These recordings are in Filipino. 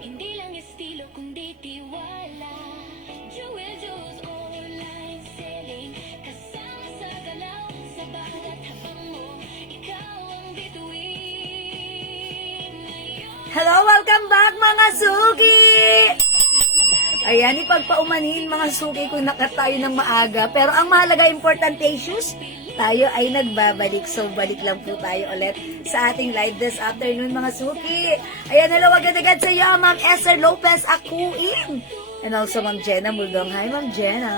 Hindi lang estilo kundi tiwala. Jewel Joe's online selling. Kasama sa galaw, sa bawat habang mo. Ikaw ang bituin. Hello, welcome back mga suki! Ayan, ipagpaumanhin mga suki kung nakatayo ng maaga. Pero ang mahalaga, importante issues, tayo ay nagbabalik. So, balik lang po tayo ulit sa ating live this afternoon mga suki. Ayan, hello agad-agad sa iyo, Ma'am Esther Lopez Akuin. And also, Ma'am Jenna Muldong. Hi, Ma'am Jenna.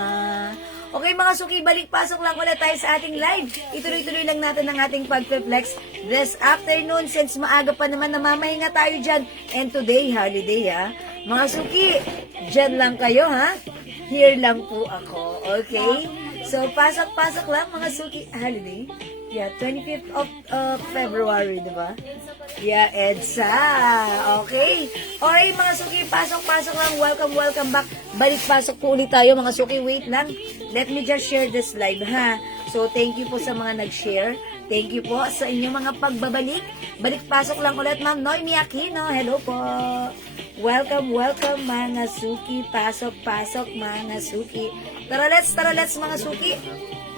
Okay mga suki, balik-pasok lang ulit tayo sa ating live. Ituloy-tuloy lang natin ang ating pag-flex this afternoon since maaga pa naman namamahinga tayo dyan. And today, holiday ha. Mga suki, dyan lang kayo ha. Here lang po ako. Okay? So, pasok-pasok lang mga suki. Holiday? Yeah, 25th of February, di ba? Yeah, EDSA. Okay. Okay, mga suki, pasok-pasok lang. Welcome back. Balik-pasok po ulit tayo, mga suki. Wait lang. Let me just share this live, ha? So, thank you po sa mga nag-share. Thank you po sa inyong mga pagbabalik. Balik-pasok lang ulit, Ma'am Noemi Aquino. Hello po. Welcome, mga suki. Pasok, mga suki. Tara, let's, mga suki.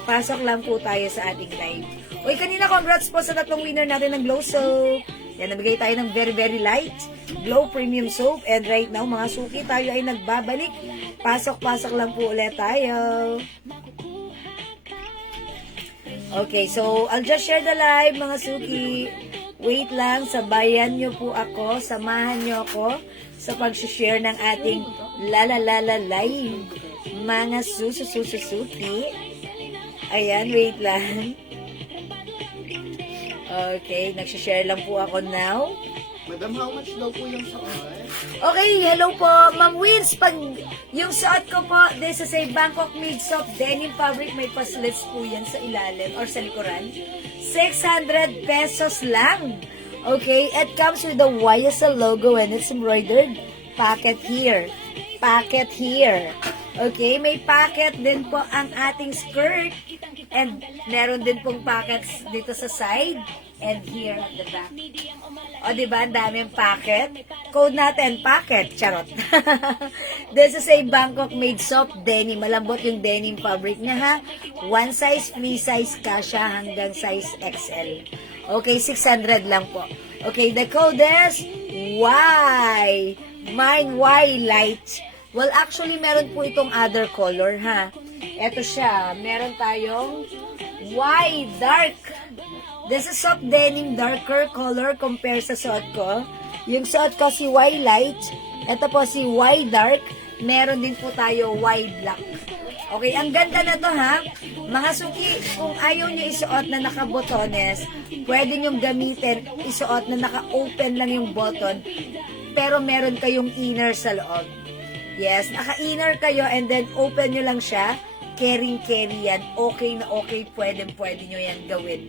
Pasok lang po tayo sa ating live. Uy, kanina congrats po sa tatlong winner natin ng Glow Soap. Yan, nabigay tayo ng very light Glow Premium Soap. And right now, mga suki, tayo ay nagbabalik. Pasok lang po ulit tayo. Okay, so I'll just share the live, mga suki. Wait lang, sabayan nyo po ako, samahan nyo ako sa pag-share ng ating live. Mga sususuki. Ayan, wait lang. Okay, nagsishare lang po ako now. Madam, how much daw po yung suot? Okay, hello po, Ma'am Wins. Pag yung suot ko po, this is a Bangkok Mid Soft Denim Fabric. May paslits po yan sa ilalim or sa likuran. 600 pesos lang. Okay, it comes with the YSL logo and it's embroidered. Pocket here. Okay, may pocket din po ang ating skirt. And meron din pong pockets dito sa side. And here at the back. O, diba? Ang daming pocket. Code natin, pocket. Charot. This is a Bangkok made soft denim. Malambot yung denim fabric niya, ha? One size, free size, kasha hanggang size XL. Okay, 600 lang po. Okay, the code is Y. Mine Y light. Well, actually, meron po itong other color, ha? Ito siya. Meron tayong Y dark. This is soft denim, darker color compare sa suot ko. Yung suot ko si Y light. Ito po si Y dark. Meron din po tayo Y black. Okay, ang ganda na to, ha? Mga suki, kung ayaw nyo isuot na nakabotones, pwede nyo gamitin isuot na naka-open lang yung button, pero meron kayong inner sa loob. Yes, naka-inner kayo and then open nyo lang siya. Carry yan. Okay na okay. Pwede nyo yan gawin.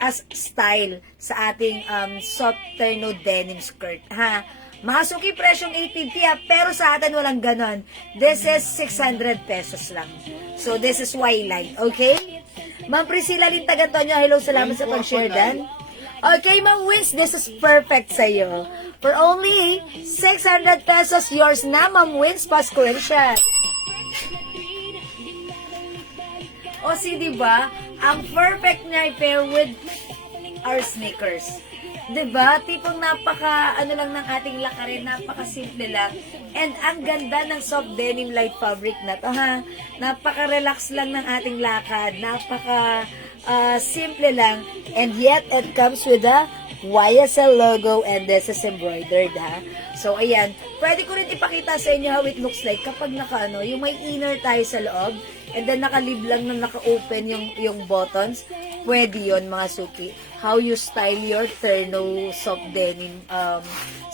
As style sa ating soft terno denim skirt. Ha? Mga suki, presyong 850 ha. Pero sa atin walang ganon. This is 600 pesos lang. So, this is Y-Line. Okay? Ma'am Priscilla Lintagantonio, hello. Salamat sa pag-share dan. Okay, Ma'am Wins, this is perfect sa'yo. For only 600 pesos, yours na, Ma'am Wins, pa-screenshot. O, si, diba? Ang perfect niya i-pair with our sneakers. Diba? Tipong napaka, lang ng ating lakarin, napaka-simple lang. And ang ganda ng soft denim light fabric na to, ha? Napaka-relax lang ng ating lakad. Simple lang. And yet, it comes with a YSL logo and this is embroidered, ha? So, ayan. Pwede ko rin ipakita sa inyo how it looks like kapag yung may inner tayo sa loob and then nakalib lang na naka-open yung buttons. Pwede yon mga suki. How you style your terno soft denim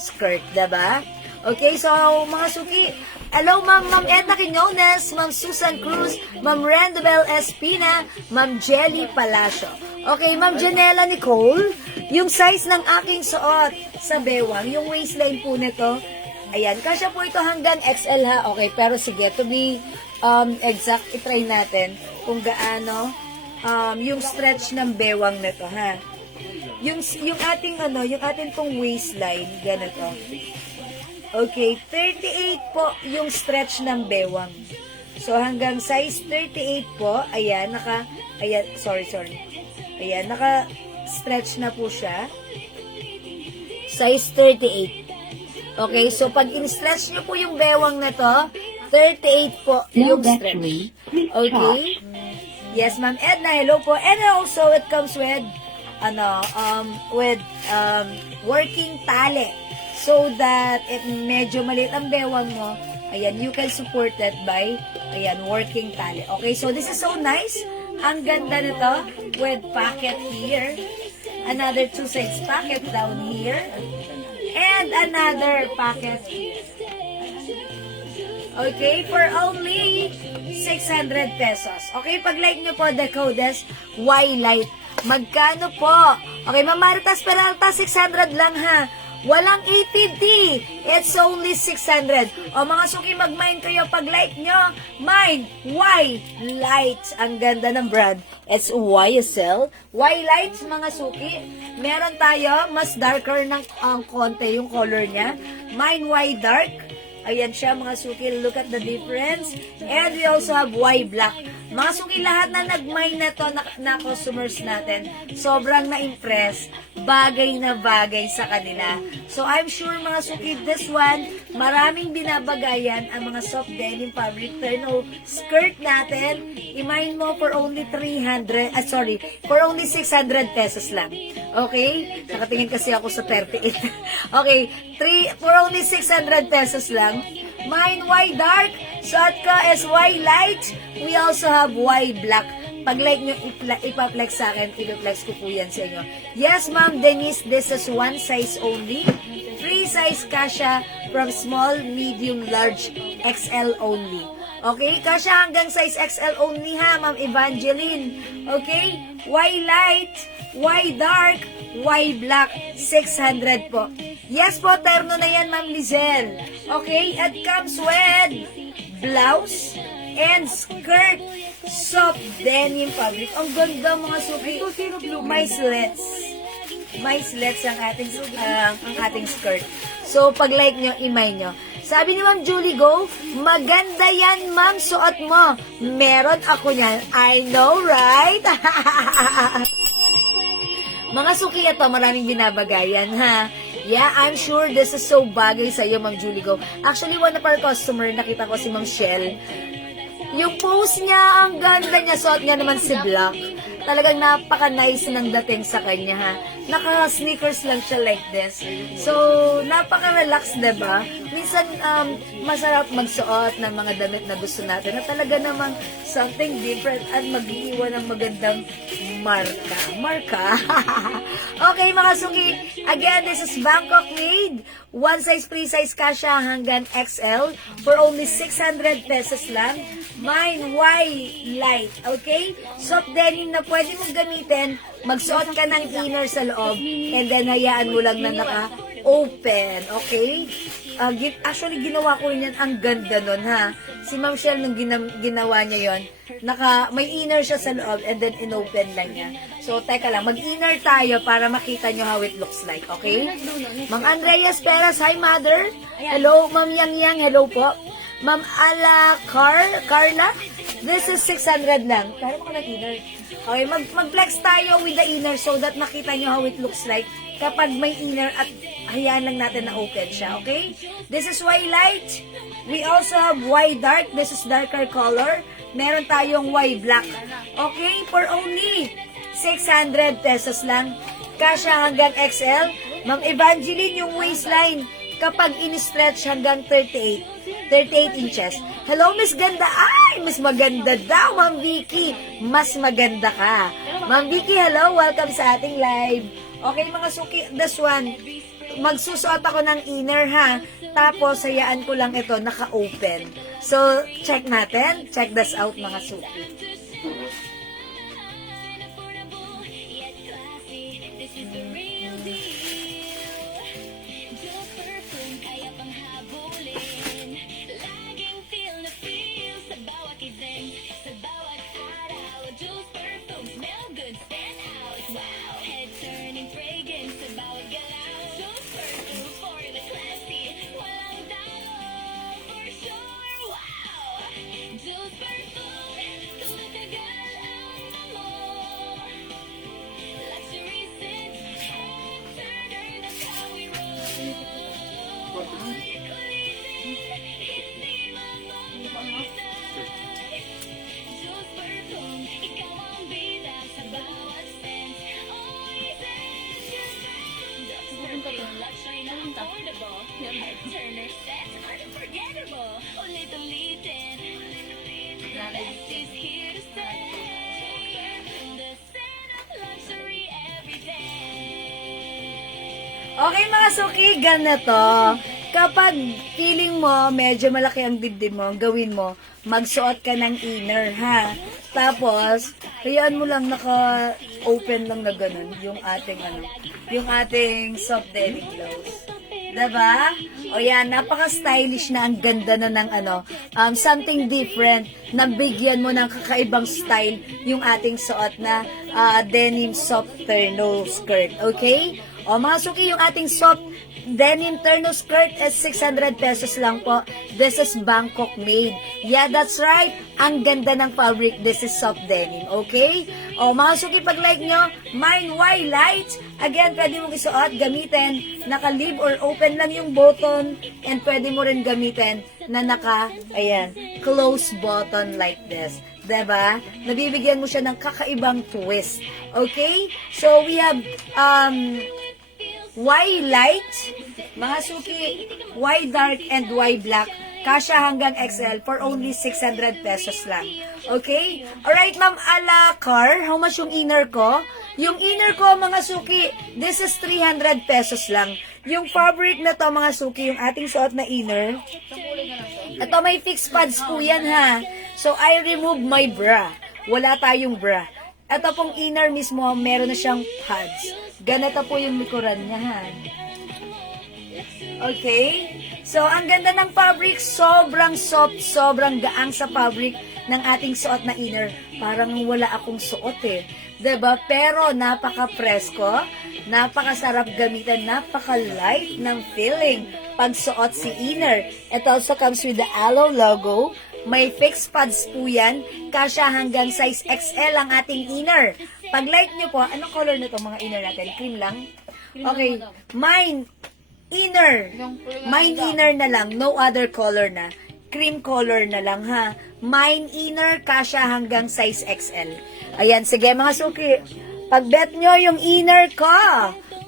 skirt, diba? Okay, so mga suki, hello Ma'am Edna Quinones, Ma'am Susan Cruz, Ma'am Randabel Espina, Ma'am Jelly Palacio. Okay, Ma'am Janela Nicole, yung size ng aking suot sa bewang, yung waistline po nito, ayan, kasya po ito hanggang XL ha. Okay, pero sige, to be exact, itry natin kung gaano yung stretch ng bewang nito ha. yung ating yung ating pong waistline, ganito. Okay, 38 po yung stretch ng bewang. So, hanggang size 38 po, ayan, sorry. Ayan, naka-stretch na po siya. Size 38. Okay, so pag in-stretch nyo po yung bewang na to, 38 po yung stretch. Okay? Yes, Ma'am Edna, hello po. And also, it comes with, working tali. So that, if medyo maliit ang bewang mo, ayan, you can support that by, ayan, working tali. Okay, so this is so nice. Ang ganda nito with pocket here. Another 2 sides pocket down here. And another pocket here. Okay, for only 600 pesos. Okay, pag-like nyo po, the code is YLIGHT. Magkano po? Okay, Ma'am Maritas Peralta, 600 lang ha. Walang 850. It's only 600. O mga suki, mag-mine kayo. Pag-like nyo, mine. Y Lights. Ang ganda ng brand. It's YSL. Y Lights, mga suki. Meron tayo, mas darker ng konti yung color niya. Mine Y Dark. Ayan siya, mga suki. Look at the difference. And we also have Y Black. Mga suki, lahat na nag-mine na to na customers natin, sobrang na-impress. Bagay na bagay sa kanila. So, I'm sure, mga suki, this one, maraming binabagayan ang mga soft denim fabric turno skirt natin. I-mine mo for only for only 600 pesos lang. Okay? Nakatingin kasi ako sa 38. Okay, for only 600 pesos lang. Mine Y Dark, suot ko is Y Light. We also have Y Black. Pag-like nyo, ipaplex sa akin, ipaplex ko po yan sa inyo. Yes, Ma'am Denise, this is one size only. Free size kasha from small, medium, large, XL only. Okay, kasha hanggang size XL only ha, Ma'am Evangeline. Okay, Y Light, Y Dark, Y Black, 600 po. Yes po, terno na yan, Ma'am Lizelle. Okay, it comes with blouse and skirt, soft denim fabric. Ang ganda, mga suki. May slits. May slits ang ating skirt. So, pag-like nyo, imay nyo. Sabi ni Ma'am Julie Go, maganda yan, Ma'am, suot mo. Meron ako yan. I know, right? Mga suki, ito, maraming binabagayan, ha? Yeah, I'm sure this is so bagay sa iyo, Ma'am Julie Go. Actually, one of our customer, nakita ko si Ma'am Shell. Yung pose niya, ang ganda niya. Suot niya naman si Black. Talagang napaka-nice ng dating sa kanya, ha? Naka-sneakers lang siya like this. So, napaka-relax, diba? Minsan, masarap magsuot ng mga damit na gusto natin na talaga namang something different at mag-iwan ng magandang marka. Okay, mga suki. Again, this is Bangkok made. One size, free size kasha hanggang XL for only 600 pesos lang. Mine Y Light. Okay? Soft denim na pwede mong gamitin. Magsuot ka ng inner sa loob and then hayaan mo lang na naka-open. Okay? Actually, ginawa ko yan. Ang ganda nun, ha? Si Ma'am Shell, nung ginawa niya yon, may inner siya sa loob and then in-open lang niya. So, teka lang, mag-inner tayo para makita nyo how it looks like, okay? Ma'am Andreas Perez, hi, Mother. Hello, Ma'am Yang Yang, hello po. Ma'am Ala Carla, this is 600 lang. Pero mo ka nag-inner. Okay, mag-flex tayo with the inner so that makita nyo how it looks like kapag may inner at hayaan lang natin na open siya, okay? This is Y Light. We also have Y Dark. This is darker color. Meron tayong Y Black. Okay? For only 600 pesos lang. Kasha hanggang XL. Ma'am Evangeline, yung waistline kapag in-stretch hanggang 38 inches. Hello, Miss Ganda. Ay, Miss Maganda daw, Ma'am Vicky. Mas maganda ka. Ma'am Vicky, hello. Welcome sa ating live. Okay, mga suki, this one, magsusuot ako ng inner, ha? Tapos, hayaan ko lang ito, naka-open. So, check natin. Check this out, mga suki. Smell good, stand out. Wow, head turning fragrance. Diyos perfume, ikaw ang bida sa bawat sense. Always at your side. Diyos perfume, luxury na affordable. Your head turner set, unforgettable. Ulit-ulitin. Best is here to stay. The scent of luxury every day. Okay mga suki, ganito. Kapag feeling mo, medyo malaki ang dibdib mo, gawin mo, magsuot ka ng inner, ha? Tapos, hayaan mo lang naka-open lang na ganun, yung ating soft denim blouse. Diba? O yan, napaka-stylish na, ang ganda na ng something different, na bigyan mo ng kakaibang style yung ating suot na denim soft terno skirt. Okay? O mga suki, yung ating soft denim terno skirt is 600 pesos lang po. This is Bangkok made. Yeah, that's right. Ang ganda ng fabric. This is soft denim. Okay? O mga suki, pag like nyo, mine white light. Again, pwede mong isuot, gamitin, naka-leave or open lang yung button. And pwede mo rin gamitin na close button like this. Diba? Nabibigyan mo siya ng kakaibang twist. Okay? So, we have, Y light, mga suki, Y dark and Y black, kasya hanggang XL for only 600 pesos lang. Okay? Alright, ma'am, ala car, how much yung inner ko? Yung inner ko, mga suki, this is 300 pesos lang. Yung fabric na to, mga suki, yung ating suot na inner, ito may fixed pads po yan, ha? So, I remove my bra. Wala tayong bra. Ito pong inner mismo, meron na siyang pads. Ganito po yung likuran niya, ha? Okay? So, ang ganda ng fabric, sobrang soft, sobrang gaang sa fabric ng ating suot na inner. Parang wala akong suot eh. 'Di ba? Pero napaka-presko, napakasarap gamitan, napaka-light ng feeling pag suot si inner. It also comes with the Aloe logo. May fixed pads po yan. Kasya hanggang size XL ang ating inner. Pag like nyo po, anong color na itong mga inner natin? Cream lang? Okay. Mine inner na lang. No other color na. Cream color na lang, ha? Mine inner, kasya hanggang size XL. Ayan, sige mga suki. Pag bet nyo yung inner ko,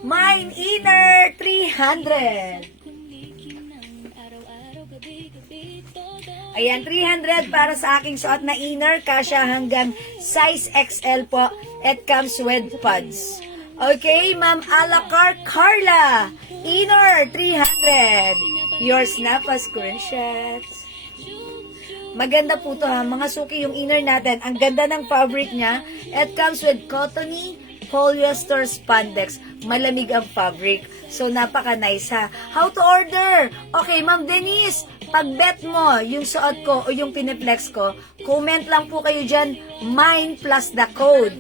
mine inner, 300. Ayan, 300 para sa aking suot na inner. Kasya hanggang size XL po. It comes with pads. Okay, Ma'am Alacar Carla. Inner, 300. Yours na pa, screenshots. Maganda po to, ha. Mga suki, yung inner natin. Ang ganda ng fabric niya. It comes with cottony polyester spandex. Malamig ang fabric. So, napaka-nice, ha. How to order? Okay, Ma'am Denise. Pag bet mo yung suot ko o yung piniplex ko, comment lang po kayo dyan, mine plus the code.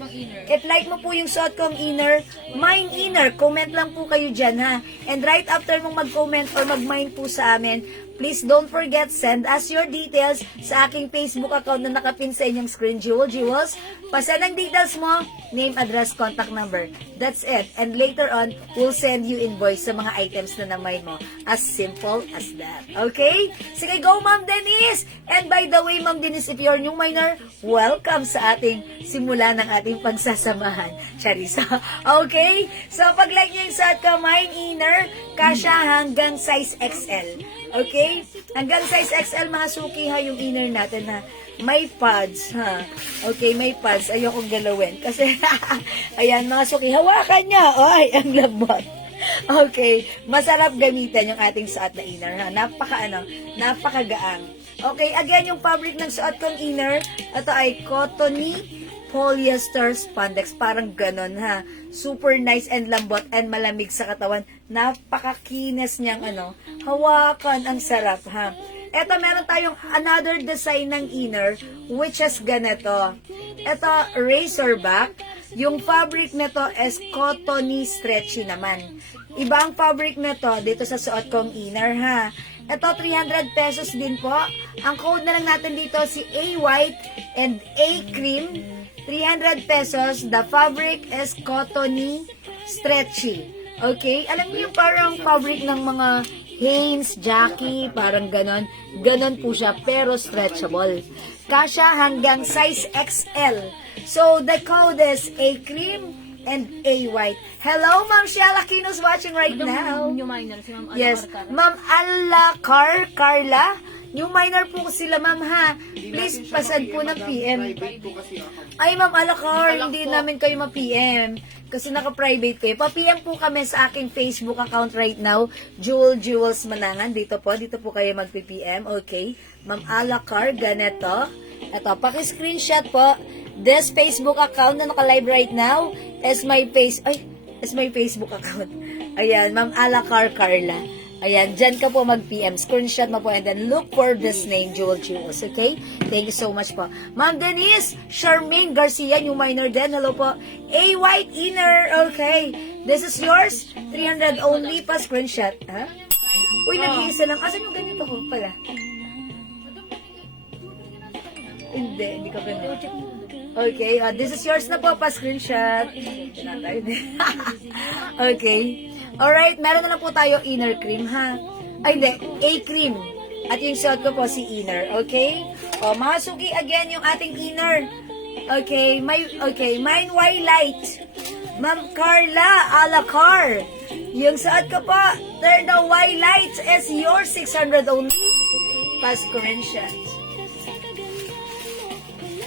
If like mo po yung suot kong inner, mine inner, comment lang po kayo dyan, ha. And right after mong mag-comment or mag-mine po sa amin, please don't forget, send us your details sa aking Facebook account na nakapin sa inyong screen, Jewels. Pasend ang details mo, name, address, contact number. That's it. And later on, we'll send you invoice sa mga items na namay mo. As simple as that. Okay? Sige, go, Ma'am Denise! And by the way, Ma'am Denise, if you're new minor, welcome sa ating simula ng ating pagsasamahan. Charissa. Okay? So, pag like nyo yung suot ko, mine inner, kasya hanggang size XL. Okay? Hanggang size XL, mga suki, ha, yung inner natin, ha. May pads, ha. Okay, may pads. Ayokong galawin. Kasi, ayan, mga suki, hawakan niya. Ay, ang labot. Okay, masarap gamitin yung ating suot na inner, ha. Napakagaang. Okay, again, yung fabric ng suot kong inner, ito ay cottony polyester spandex. Parang ganon, ha. Super nice and lambot and malamig sa katawan. Napakakinis niyang hawakan. Ang sarap, ha. Eto, meron tayong another design ng inner, which is ganito. Eto, razorback. Yung fabric nito is cottony stretchy naman. Iba ang fabric nito dito sa suot kong inner, ha. Ito, 300 pesos din po. Ang code na lang natin dito, si A White and A Cream. 300 pesos. The fabric is cottony stretchy. Okay? Alam niyo yung parang fabric ng mga Hanes, Jackie, parang ganon. Ganon po siya, pero stretchable. Kasya hanggang size XL. So, the code is A cream and A white. Hello, Ma'am Sheila Aquino's watching right now. New minor, si Ma'am Yes, Alakar. Ma'am Carla. Yung minor po sila, ma'am, ha. Please, pasad po ng PM. Private po kasi ako. Ay, Ma'am Alakar, hindi namin kayo ma-PM. Kasi naka-private kayo. Pa-PM po kami sa aking Facebook account right now. Jewels Manangan. Dito po kayo mag-PM. Okay. Ma'am Alakar, ganito. Ito, paki-screenshot po. This Facebook account na naka-live right now is my Facebook account. Ayan, Ma'am Alakar Carla. Ayan, dyan ka po mag-PM. Screenshot mo po and then look for this name, Jewels. Okay? Thank you so much po. Ma'am Denise Charmaine Garcia, yung minor din. Hello po. A white inner. Okay. This is yours. 300 only pa screenshot. Ha? Uy, nag-iisa lang. Asan yung ganito ko pala? Hindi ko pala. Okay, this is yours na po, pa-screenshot. Okay. Alright, meron na lang po tayo inner cream, ha? Ay, hindi, A cream. At yung suot ko po si inner, okay? O, mga sugi, again, yung ating inner. Okay, mine light. Ma'am Carla Alakar. Yung suot ko po, turn the white light is yours, 600 only. Pa-screenshot.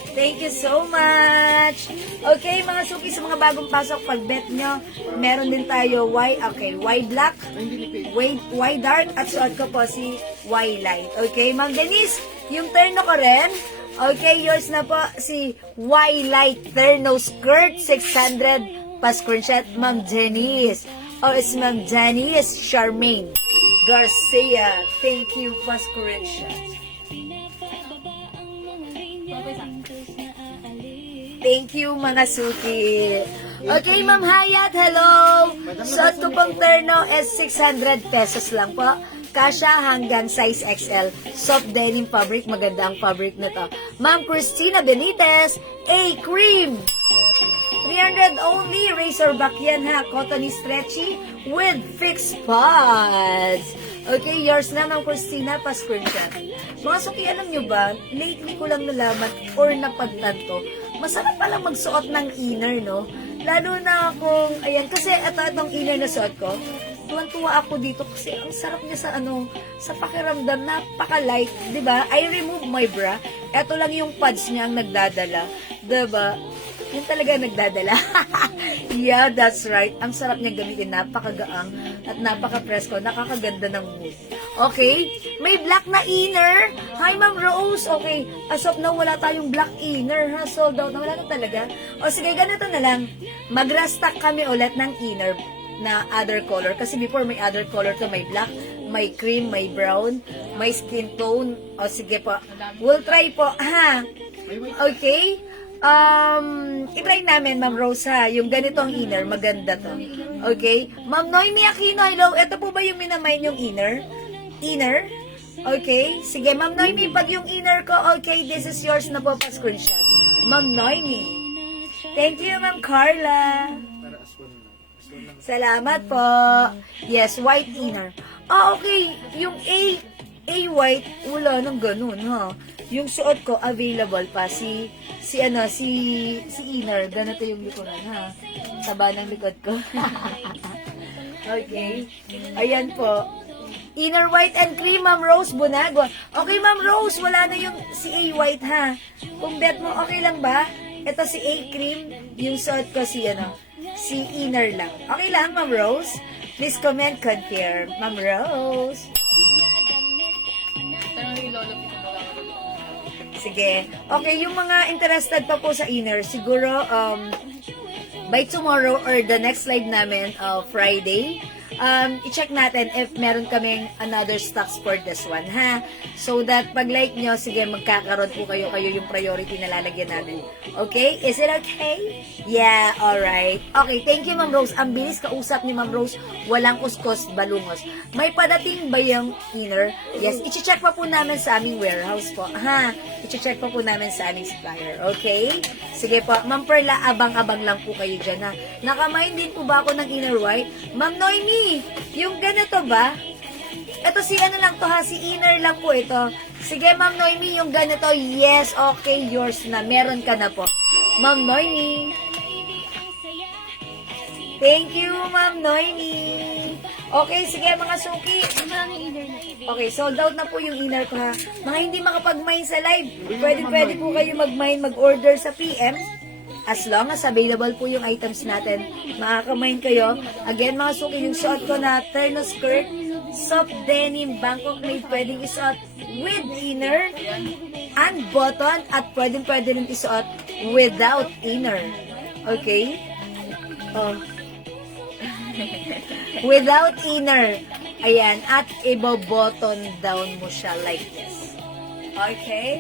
Thank you so much. Okay, mga suki, sa mga bagong pasok, pag-bet nyo, meron din tayo Y black, Y dark, at suot ko po si Y light. Okay, Ma'am Denise, yung terno ko rin. Okay, yours na po si Y light terno skirt, 600 pa screenshot, Ma'am Denise. Oh, it's Ma'am Denise Charmaine Garcia. Thank you pa screenshot. Thank you, mga suki. Okay, Ma'am Hayat, hello. Suot ko pong terno is 600 pesos lang po. Kasya hanggang size XL. Soft denim fabric. Maganda ang fabric na to. Ma'am Christina Benitez, A cream. 300 only. Razorback yan, ha. Cottony stretchy with fixed pads. Okay, yours na, Ma'am Christina, pa-screenshot. Mga suki, alam nyo ba, lately ko lang nalaman or napagtanto, masarap palang magsuot ng inner, no? Lalo na kung, ayan, kasi itong inner na suot ko, tuwan-tuwa ako dito kasi ang sarap niya sa pakiramdam, napaka-light, di ba? I remove my bra, eto lang yung pads niya ang nagdadala, di ba? Yun talaga nagdadala. Yeah, that's right. Ang sarap niya gamitin, napakagaang at napaka-presko, nakakaganda ng mood. Okay, may black na inner. Hi, Ma'am Rose. Okay, as of now, wala tayong black inner, ha? Sold out na, wala na talaga. O sige, ganito na lang. Mag-restock kami ulit ng inner na other color. Kasi before, may other color to. May black, may cream, may brown, may skin tone. O sige po. We'll try po, ha? Okay? I-try namin, Ma'am Rosa, yung ganitong inner, maganda to. Okay? Ma'am Noemi Aquino, hello. Ito po ba yung minamain yung inner? Inner? Okay? Sige, Ma'am Noemi, pag yung inner ko, okay, this is yours na po, pa-screenshot. Ma'am Noemi. Thank you, Ma'am Carla. Salamat po. Yes, white inner. Okay. Yung A white, wala nang ganun, ha? Yung suot ko, available pa. Si inner, ganito yung likuran, ha? Taba ng likod ko. Okay. Ayan po. Inner white and cream, Ma'am Rose Bunagwa. Okay, Ma'am Rose, wala na yung si A white, ha? Kung bet mo, okay lang ba? Ito si A cream, yung suot ko si inner lang. Okay lang, Ma'am Rose? Please comment, confirm. Ma'am Rose. Sige. Okay, yung mga interested pa po sa inner, siguro by tomorrow or the next live namin, Friday, i-check natin if meron kaming another stocks for this one, ha? So that pag like nyo, sige, magkakaroon po kayo yung priority na lalagyan namin. Okay? Is it okay? Yeah, alright. Okay, thank you, Ma'am Rose. Ang bilis kausap ni Ma'am Rose, walang kuskos, balungos. May padating ba yung inner? Yes, i-check pa po namin sa aming warehouse po, ha? I-check pa po namin sa aming supplier, okay? Sige po, Ma'am Perla, abang-abang lang po kayo dyan, ha? Nakamain din po ba ako ng inner white? Ma'am Noemi, yung ganito ba? Ito si ano lang to ha, si inner lang po ito. Sige, Ma'am Noemi, yung ganito, yes, okay, yours na. Meron ka na po. Ma'am Noemi. Thank you, Ma'am Noemi. Okay, sige mga suki. Okay, sold out na po yung inner ko ha. Mga hindi makapag-mine sa live, pwede po kayo mag-mine, mag-order sa PM. As long as available po yung items natin, makaka-mine kayo. Again, mga suki, yung suot ko na terno skirt, soft denim, Bangkok made, pwedeng isuot with inner and button, at pwede rin isuot without inner. Okay? Oh. Without inner. Ayan. At ibo-button down mo siya like this. Okay?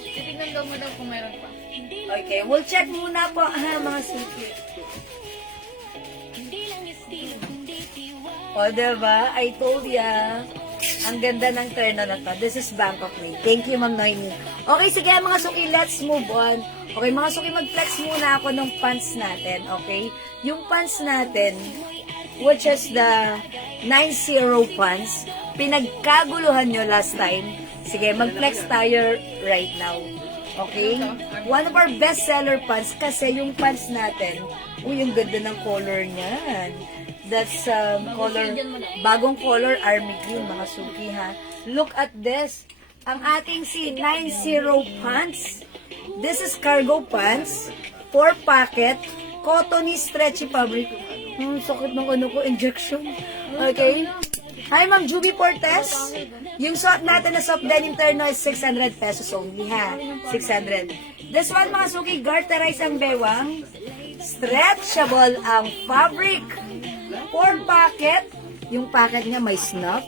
Titignan daw mo daw kung meron pa. Okay. We'll check muna po ha, mga suki. O, diba? I told ya. Ang ganda ng terno na to. This is Bangkok made. Thank you, Ma'am Noemi. Okay, sige mga suki, let's move on. Okay, mga suki, mag-flex muna ako ng pants natin. Okay? Yung pants natin, which is the 90 pants, pinagkaguluhan nyo last time. Sige, mag-flex tayo right now. Okay? One of our best-seller pants kasi yung pants natin, yung ganda ng color niyan. That's color, bagong color, army green, mga suki ha. Look at this. Ang ating si 90 pants. This is cargo pants, 4 pocket, cottony stretchy fabric. Sakit ng ano ko, injection. Okay. Hi, Ma'am Juby Portes. Yung suot natin na soft denim terno is 600 pesos only, ha? 600. This one, mga suki, garterize ang bewang. Stretchable ang fabric. 4 pocket. Yung pocket niya may snap.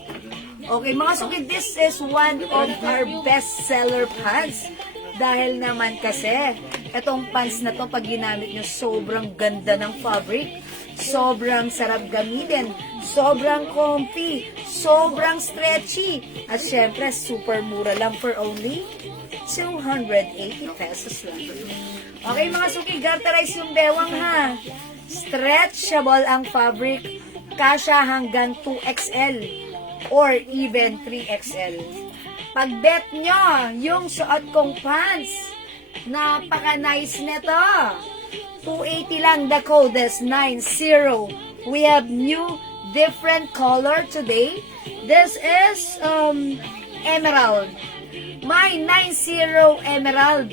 Okay, mga suki, this is one of our best-seller pants. Dahil naman kasi, itong pants na to, pag ginamit nyo, sobrang ganda ng fabric. Sobrang sarap gamitin. Sobrang comfy. Sobrang stretchy. At syempre, super mura lang for only 280 pesos lang. Okay, mga suki, garterize yung bewang ha. Stretchable ang fabric. Kasya hanggang 2XL or even 3XL. Pag-bet nyo yung suot kong pants, napaka-nice nito. 280 lang, the code is 90. We have new different color today. This is emerald. My 90 emerald.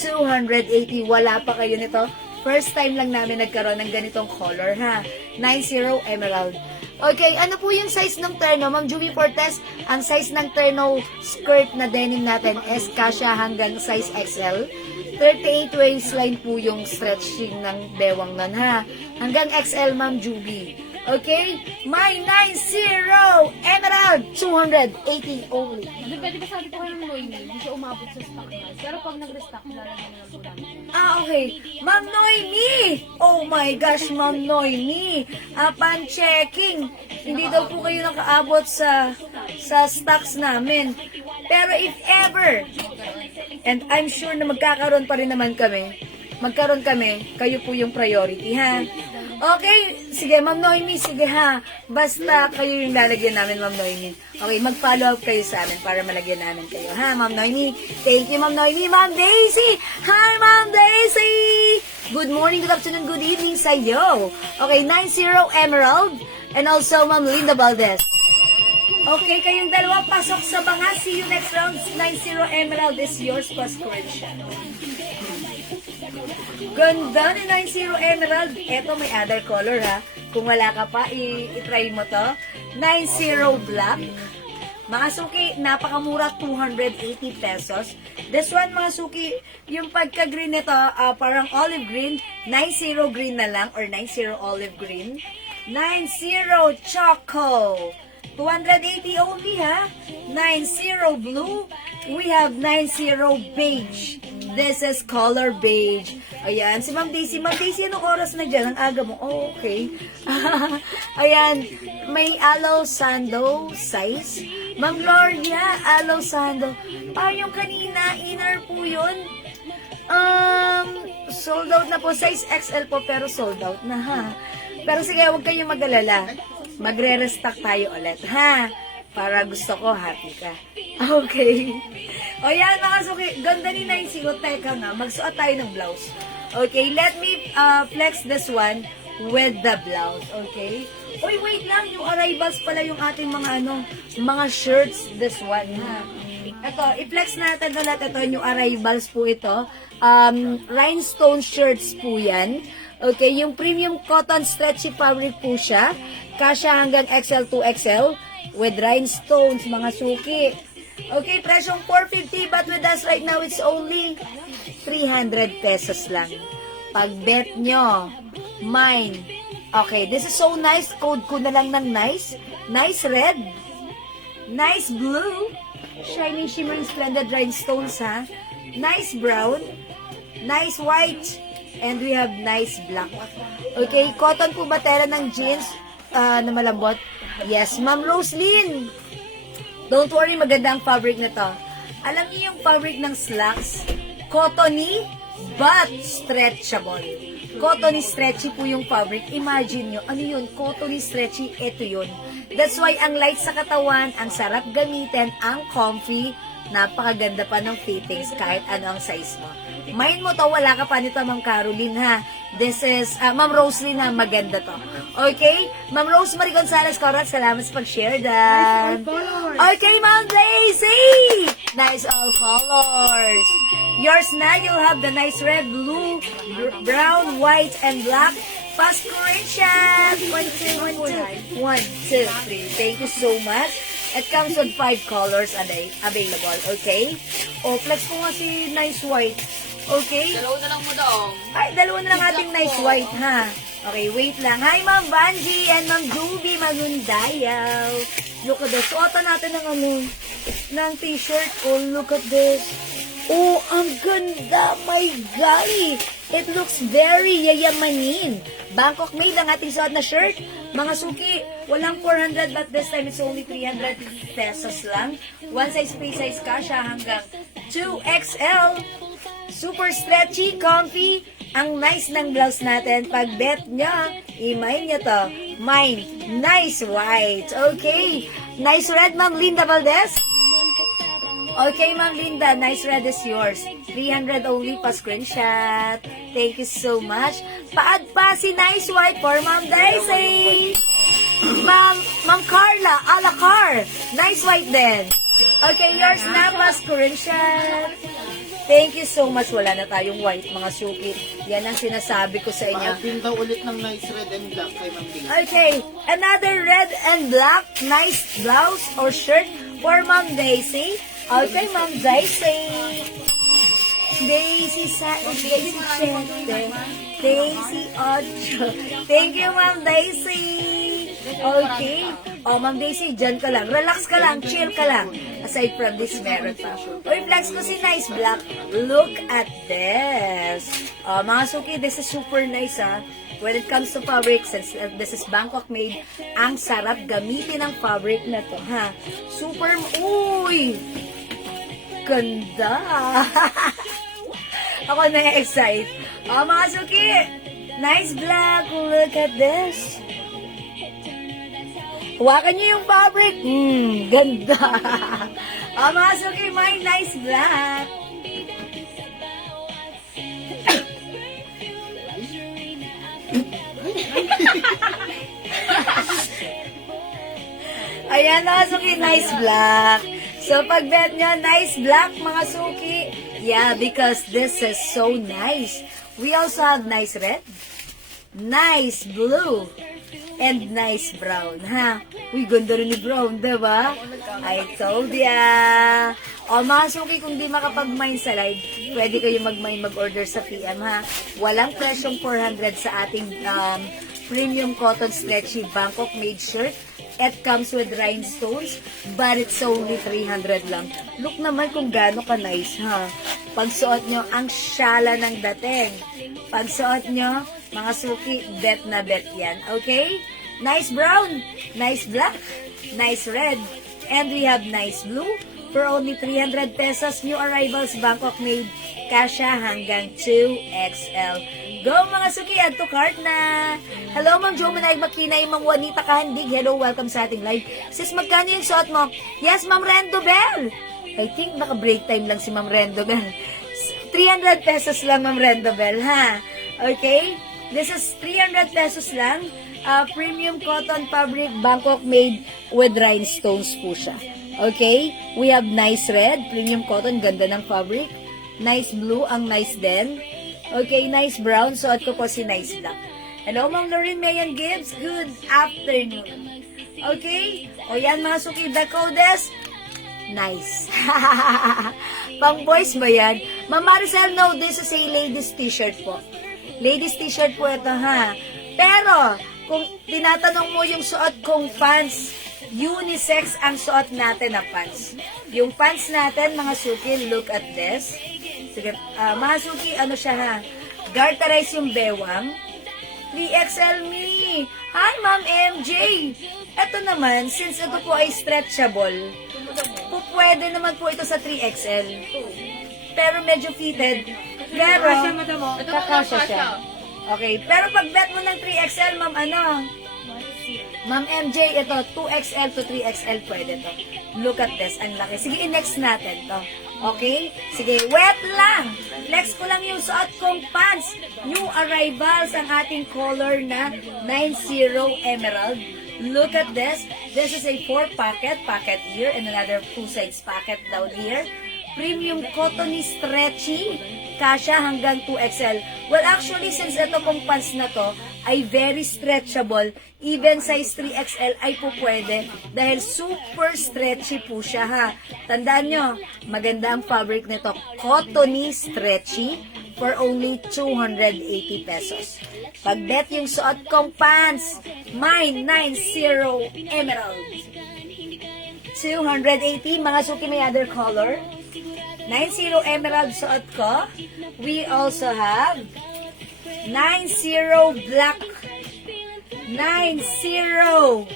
280. Wala pa kayo nito. First time lang namin nagkaroon ng ganitong color, ha? 90 emerald. Okay, ano po yung size ng terno? Ma'am Juby Portes, ang size ng terno skirt na denim natin is kasya hanggang size XL. 38 waistline po yung stretching ng bewang nun, ha? Hanggang XL, Ma'am Juby. Okay? My 90 emerald, 280 only. Pwede ba sabi ko kayo ng Noemi, hindi siya umabot sa stock na. Pero pag nag-restock, lalagyan na lang po namin. Okay. Ma'am Noemi! Oh my gosh, Ma'am Noemi! Upon checking, hindi daw po kayo nakaabot sa stocks namin. Pero if ever, and I'm sure na magkakaroon pa rin naman kami, kayo po yung priority, ha? Okay, sige, Ma'am Noemi, sige ha. Basta kayo yung lalagyan namin, Ma'am Noemi. Okay, mag-follow up kayo sa amin para malagyan namin kayo, ha, Ma'am Noemi? Thank you, Ma'am Noemi. Ma'am Daisy! Hi, Ma'am Daisy! Good morning, good afternoon, good evening sa iyo. Okay, 90 Emerald, and also Ma'am Linda Valdez. Okay, kayong dalawa, pasok sa banga. See you next round. 90 Emerald is yours, Pascuation. Ganda ni 90 Emerald. Eto, may other color, ha. Kung wala ka pa, i-try mo to. 90 Black. Mga suki, napakamura, 280 pesos. This one, mga suki, yung pagka-green nito, parang olive green, 90 green na lang, or 90 olive green. 90 Choco. 280 only, ha? 90 Blue. We have 90 Beige. This is color beige. Ayan, si Ma'am Daisy. Ma'am Daisy, anong oras na dyan? Ang aga mo. Oh, okay. Ayan, may aloe sando size. Ma'am Gloria, aloe sando. Yung kanina, inner po yun. Sold out na po. Size XL po, pero sold out na, ha? Pero sige, huwag kayong mag-alala. Magre-restock tayo ulit, ha? Para gusto ko, happy ka. Okay. O yan, mga suki. Ganda ni Nancy. O, teka nga. Magsuot tayo ng blouse. Okay, let me flex this one with the blouse. Okay? Uy, wait lang. Yung arrivals pala yung ating mga mga shirts. This one, ha? Ito, i-flex natin ulit ito. Yung arrivals po ito. Rhinestone shirts po yan. Okay, yung premium cotton stretchy fabric po siya. Kasya hanggang XL to XL with rhinestones, mga suki. Okay, presyong 450 but with us right now it's only 300 pesos lang. Pag bet nyo, mine. Okay, this is so nice. Code ko na lang ng nice. Nice red. Nice blue. Shining, shimmering, splendid rhinestones, ha? Nice brown. Nice white. And we have nice black. Okay, cotton po ba tela ng jeans na malambot? Yes, Ma'am Roslyn. Don't worry, maganda ang fabric na to. Alam niyo yung fabric ng slacks? Cottony, but stretchable. Cottony stretchy po yung fabric. Imagine nyo, ano yun? Cottony stretchy, ito yun. That's why ang light sa katawan, ang sarap gamitin, ang comfy, napakaganda pa ng fittings kahit ano ang size mo. Mind mo to, wala ka pa nito, Ma'am Caroline, ha? This is, Ma'am Roslyn, ha? Maganda to. Okay? Ma'am Rosemary Gonzalez Corrat, salamat sa pag-share dan. Okay, Ma'am Daisy! Nice all colors. Yours na, you'll have the nice red, blue, brown, white, and black. Fast Corinthians! 1, 2, 3. Thank you so much. It comes with 5 colors available, okay? O, flex ko nga si nice white. Okay? Dalawa na lang mo daw. Ay, dalawa na lang ating nice white, ha? Okay, wait lang. Hi, Ma'am Vanji and Ma'am Ruby Magundayaw. Look at this. Suotan natin ng t-shirt. Oh, look at this. Oh, ang ganda. My golly. It looks very yayamanin. Bangkok made ang ating suot na shirt. Mga suki, walang 400 but this time it's only 300 pesos lang. One size, free size ka siya hanggang 2XL. Super stretchy, comfy. Ang nice ng blouse natin. Pag bet nyo, i-mine nyo to. Mine, nice white. Okay. Nice red, Ma'am Linda Valdez. Okay, Ma'am Linda, nice red is yours. 300 only pa screenshot. Thank you so much. Paad pa si nice white for Ma'am Daisy. Ma'am Carla, a la car. Nice white din. Okay, yours na pa screenshot. Thank you so much. Wala na tayong white, mga suki. Yan ang sinasabi ko sa inyo. Paatin daw ulit ng nice red and black kay Ma'am Daisy. Okay, another red and black nice blouse or shirt for Ma'am Daisy. Okay, Ma'am Daisy. Daisy sa Daisy Chete. Daisy Ocho. Thank you, Ma'am Daisy. Okay. Oh, Ma'am Daisy, dyan ka lang. Relax ka lang. Chill ka lang. Aside from this, meron pa. Uy, flex ko si Nice Black. Look at this. Oh, mga suki, this is super nice, ha. When it comes to fabric, since this is Bangkok made, ang sarap gamitin ang fabric na to, ha. Super, uy! Ganda! Ako na-excite. Oh, mga suki! Nice Black! Look at this! Huwakan niyo yung fabric. Ganda. Mga suki, my nice black. Ayan, mga suki, nice black. So, pag bet nyo, nice black, mga suki. Yeah, because this is so nice. We also have nice red, nice blue, and nice brown, ha? Uy, ganda rin ni brown, diba? I told ya. O, mga suki, kung di makapag-mine sa live, pwede kayo mag-mine, mag-order sa PM, ha? Walang presyong 400 sa ating premium cotton stretchy Bangkok made shirt. It comes with rhinestones, but it's only 300 lang. Look naman kung gaano ka nice, ha? Pagsuot nyo, ang syala ng dating. Pagsuot nyo, mga suki, bet na bet yan. Okay? Nice brown, nice black, nice red, and we have nice blue. For only 300 pesos, new arrivals, Bangkok made, kasha hanggang 2XL. Go mga suki, add to cart na. Hello, Ma'am Jo Manay Makinay, Ma'am Juanita Kahandig. Hello, welcome sa ating live. Sis, magkano yung suot mo? Yes, Ma'am Rendo Bell. I think naka-break time lang si Ma'am Rendo Bell. 300 pesos lang, Ma'am Rendo Bell, ha? Okay? This is 300 pesos lang. Premium cotton fabric, Bangkok made with rhinestones po siya. Okay? We have nice red, premium cotton, ganda ng fabric. Nice blue, ang nice din. Okay, nice brown. Suot ko po si nice black. Hello, Ma'am Lauren Mayan Gibbs. Good afternoon. Okay? O yan, mga suki. The codes. Nice. Pang boys ba yan? Ma'am Maricel, no, this is a ladies t-shirt po. Ladies t-shirt po ito, ha? Pero, kung tinatanong mo yung suot kong pants, unisex ang suot natin na pants. Yung pants natin, mga suki, look at this. Sige, mga suki, ano siya ha? Garterize yung bewang. 3XL me. Hi, Ma'am MJ. Ito naman, since ito po ay stretchable, pwede naman po ito sa 3XL. Pero medyo fitted. Pero, kakasya siya. Okay, pero pag bet mo ng 3XL, Ma'am ano? Ma'am MJ, ito, 2XL to 3XL pwede to. Look at this, ang laki. Sige, i-next natin to. Okay? Sige, wet lang. Flex ko lang yung suot kong pants. New arrivals ang ating color na 90 emerald. Look at this. This is a 4-pocket here and another 2 sides pocket down here. Premium cottony stretchy. Kasha hanggang 2XL. Well, actually, since ito pong pants na to ay very stretchable, even size 3XL ay po pwede dahil super stretchy po siya, ha. Tandaan nyo, maganda ang fabric nito. Cottony stretchy for only 280 pesos. Pag bet yung suot kong pants, mine 90 emerald. 280, mga suki may other color. 90 emerald suot ko. We also have 90 black. 90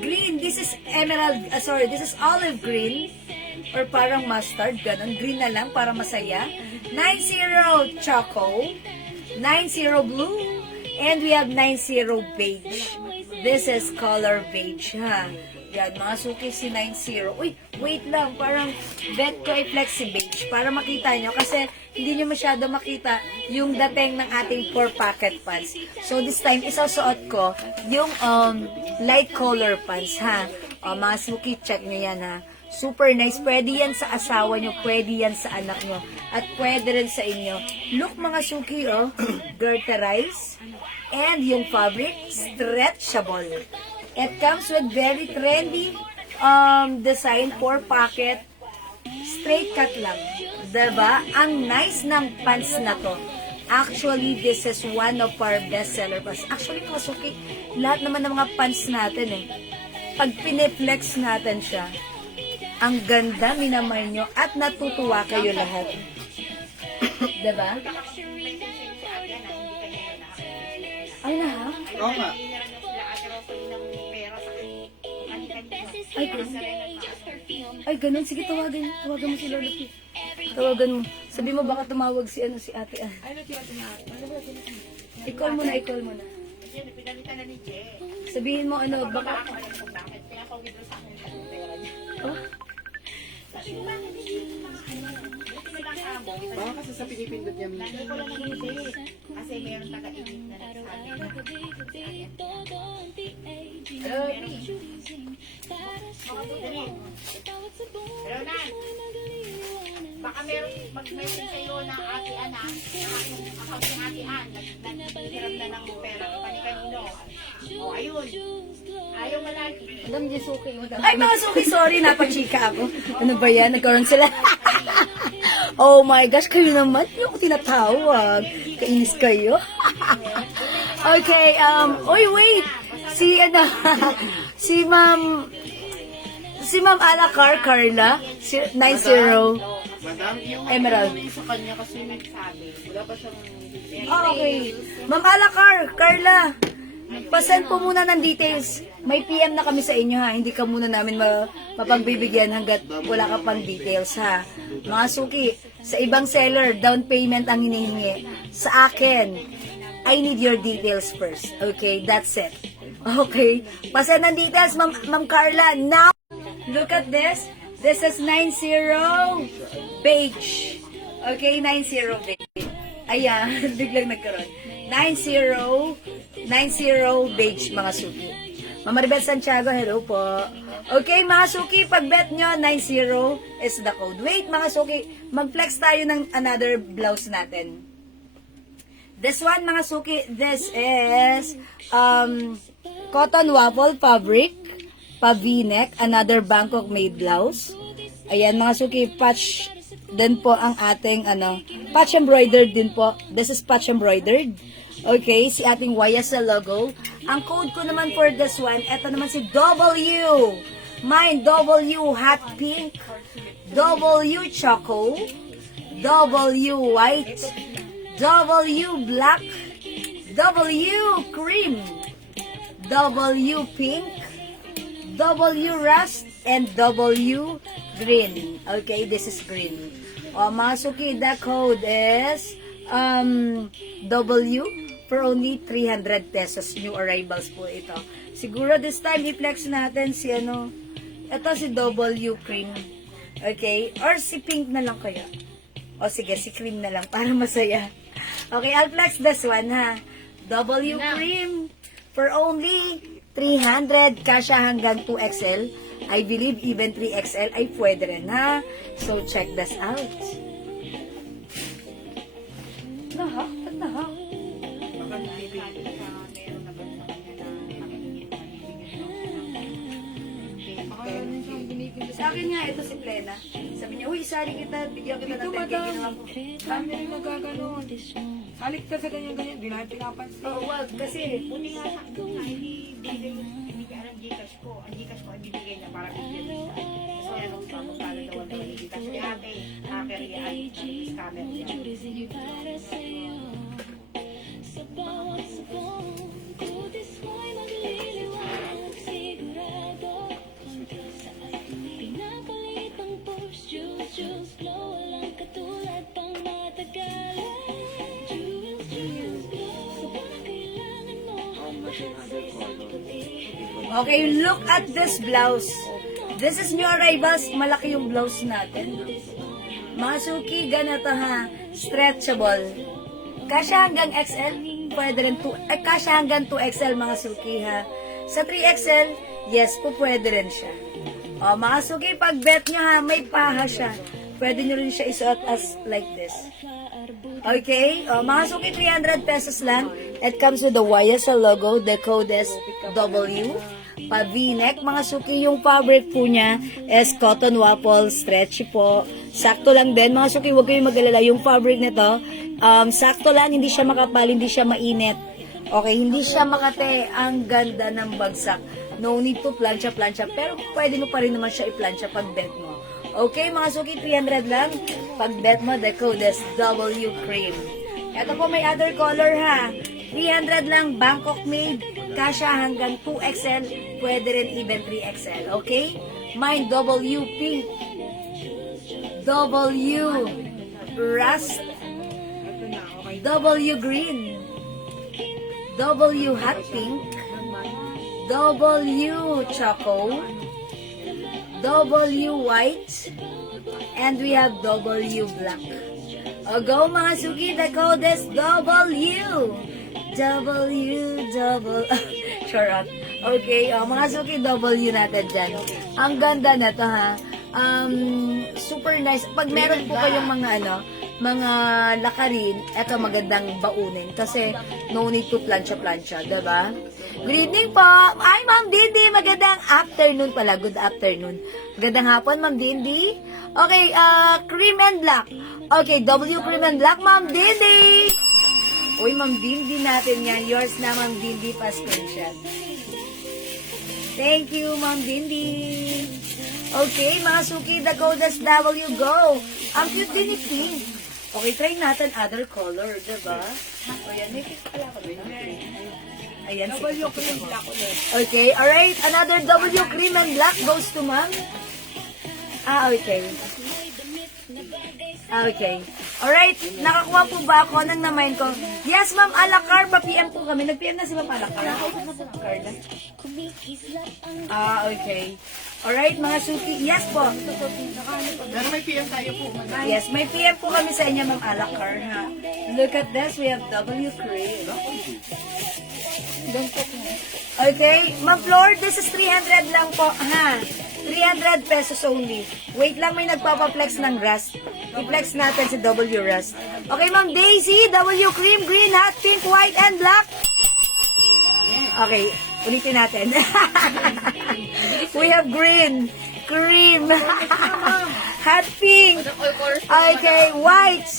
green. This is emerald, this is olive green. Or parang mustard, ganun. Green na lang para masaya. 90 choco. 90 blue. And we have 90 beige. This is color beige, ha. Yan, mga suki si 90. Uy, wait lang, parang bet ko ay flexi beige para makita nyo kasi hindi nyo masyado makita yung dating ng ating 4-pocket pants. So this time, isasuot ko yung light color pants, ha. Mga suki, check nyo yan, ha. Super nice. Pwede yan sa asawa nyo, pwede yan sa anak nyo, at pwede rin sa inyo. Look mga suki, garterize, and yung fabric, stretchable. It comes with very trendy design, 4-pocket, straight cut lang. Diba? Ang nice ng pants na to. Actually, this is one of our bestseller pants. Actually, mga suki, lahat naman ng mga pants natin pag piniflex natin siya, ang ganda, minamay nyo, at natutuwa kayo lahat. Diba? Ay na ha? Oo nga. Ay, ganun. Sige, tawagan mo si Lolo P. Tawagan mo. Sabi mo, baka tumawag si ate Ann. I-call mo na. Sabihin mo, baka... Oh? Baka kasi sa pinipindot niya minsan. Kasi meron taga-init na nagsabi. Ronan, baka meron mag-message sa'yo ng ate Ana, ng account ng ate Ann, naghihiram na ng pera kapag kanino. O, ayun. Ayaw malagi. Alam niya suki. Ay, mga suki, sorry, napachika ako. Ano ba yan? Nagkaroon sila. Oh my gosh, kayo naman. Hindi ako tinatawag. Kainis kayo. Okay, oy, wait! Si, si Ma'am Alacar Carla, 90, Madam, yung Emerald. sa kanya kasi nagsabi, wala pa siyang Okay. Ma'am Alacar, Carla, pasend po muna ng details. May PM na kami sa inyo ha. Hindi ka muna namin mapagbibigyan hanggat wala ka pang details ha. Mga suki, sa ibang seller, down payment ang hinihingi. Sa akin, I need your details first. Okay, that's it. Okay. Pasend ng details, Ma'am Carla. Now, look at this. This is 90 beige. Okay, 90 beige. Ayan, biglang nagkaroon. 90 beige, mga suki. Mama Maribel Santiago, hello po. Okay, mga suki, pag bet nyo, 90 is the code. Wait, mga suki, mag-flex tayo ng another blouse natin. This one, mga suki, this is cotton waffle fabric, pa-v-neck, another Bangkok made blouse. Ayan, mga suki, patch din po ang ating, patch embroidered din po. This is patch embroidered. Okay, si ating YSL logo. Ang code ko naman for this one, eto naman si W. Mine, W hot pink, W choco, W white, W black, W cream, W pink, W rust, and W green. Okay, this is green. O, mga suki, the code is W for only 300 pesos. New arrivals po ito. Siguro this time, i-flex natin si ito si W cream. Okay? Or si pink na lang kaya. O sige, si cream na lang para masaya. Okay, I'll flex this one ha. W cream for only 300. Kasya hanggang 2XL. I believe even 3XL ay pwede rin ha. So, check this out. Nahak? Ba't nahak? Sa akin nga, ito si Plena. Sabi niya, uy, isali kita, bigyan kita ng 10K. Ginawa ko. Kami rin magkaganon. Salik ka sa ganyan-ganyan, di namin pinapansin. Oo, wag. Kasi, Buti nga sa hindi ka alam Gcash ko. Ang Gcash ko ay bibigay na para bigyan mo siya. Kasi anong pamukala daw ang Gcash ni ate. Hacker niya ay scammer niya. Para sa'yo sa bawat sabong kutis mo'y magliliwanag sigurado sa ating pinapalit ang Porsche Juice Flow walang katulad pang matagalan Juice Flow sa kailangan mo okay, look at this blouse. This is new arrivals. Malaki yung blouse natin. Mga suki, ganito ha. Stretchable. Kasya hanggang XL, pwede rin kasya hanggang 2XL mga suki ha. Sa 3XL, yes po pwede rin siya. O mga suki, pag bet nyo ha, may paha siya. Pwede nyo rin siya isuot as like this. Okay? O mga suki, 300 pesos lang. It comes with the YSL logo. The code is W. Pa V-neck, mga suki, yung fabric po niya is cotton waffle, stretchy po. Sakto lang din, mga suki, huwag kayong mag-alala. Yung fabric nito, sakto lang, hindi siya makapal, hindi siya mainit. Okay, hindi siya makate. Ang ganda ng bagsak. No need to plancha-plancha, pero pwede mo pa rin naman siya i-plancha pag bet mo. Okay, mga suki, 300 lang. Pag bet mo, the code is W cream. Ito po, may other color ha. 300 lang, Bangkok made. Kasya hanggang 2XL, pwede rin even 3XL, okay? Mine, W pink, W rust, W green, W hot pink, W choco, W white, and we have W black. O go mga suki, the code is W. Charot. Okay, mga suki, W natin dyan. Ang ganda na to ha. Super nice. Pag meron po kayong mga lakarin, eto magandang baunin. Kasi no need to plancha-plancha, diba? Good evening po. Ay, Ma'am Dindi. Magandang afternoon pala. Good afternoon. Magandang hapon, Ma'am Dindi. Okay, cream and black. Okay, W cream and black, Ma'am Dindi. Uy, Ma'am Dindi natin yan. Yours na, Ma'am Dindi, pa-screenshot. Thank you, Ma'am Dindi. Okay, mga suki, the coldest W, go. Ang cute din ni Pink. Okay, try natin other color, diba? O yan, may pink pala ako din. Ayan, W cream black ulit. okay, alright. Another W cream and black goes to Ma'am. Okay. Okay. Alright, nakakuha po ba ako ng namain ko? Yes, Ma'am Alakar, pa-PM po kami. Nag-PM na si Ma'am Alakar. Carla. Okay. Alright, mga suki. Yes po. Pero may PM tayo po. Yes, may PM po kami sa inyo, Ma'am Alakar, ha? Look at this. We have W cream. Okay, Ma'am Flor, this is 300 lang po, ha? 300 pesos only. Wait lang, may nagpapaplex ng Rust. I-flex natin si W Rust. Okay, Ma'am Daisy, W cream, green, hot, pink, white, and black. Okay, ulitin natin. We have green, cream, hot pink, okay, white,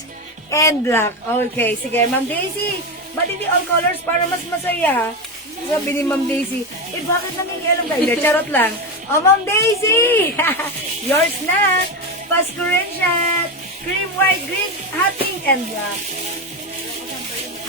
and black. Okay, sige, Ma'am Daisy, ba't hindi all colors para mas masaya? Sabi ni Ma'am Daisy, bakit nangingialam ka? Hindi, charot lang. Oh, Ma'am Daisy! Yours na! Pa-screenshot! Cream, white, green, hot pink, and black.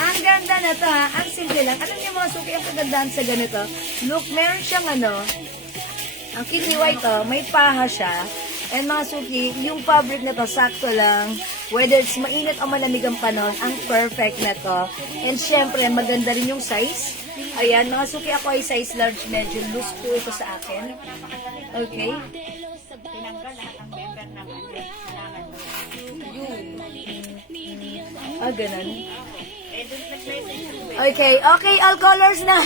Ang ganda na to, ha? Ang simple lang. Alam niyo mga suki, ang kagandahan sa ganito. Look, meron siyang ang kiniway to, may paha siya. And mga suki, yung fabric na to, sakto lang. Whether it's mainit o malamig ang panahon, ang perfect na to. And syempre, maganda rin yung size. Ayan, mga suki, ako ay size large, medyo loose po ito sa akin. Okay. Tinanggal lahat ang member ng kailangan mo. Ganun. Eh, dun nag-message ko Okay, okay, all colors na.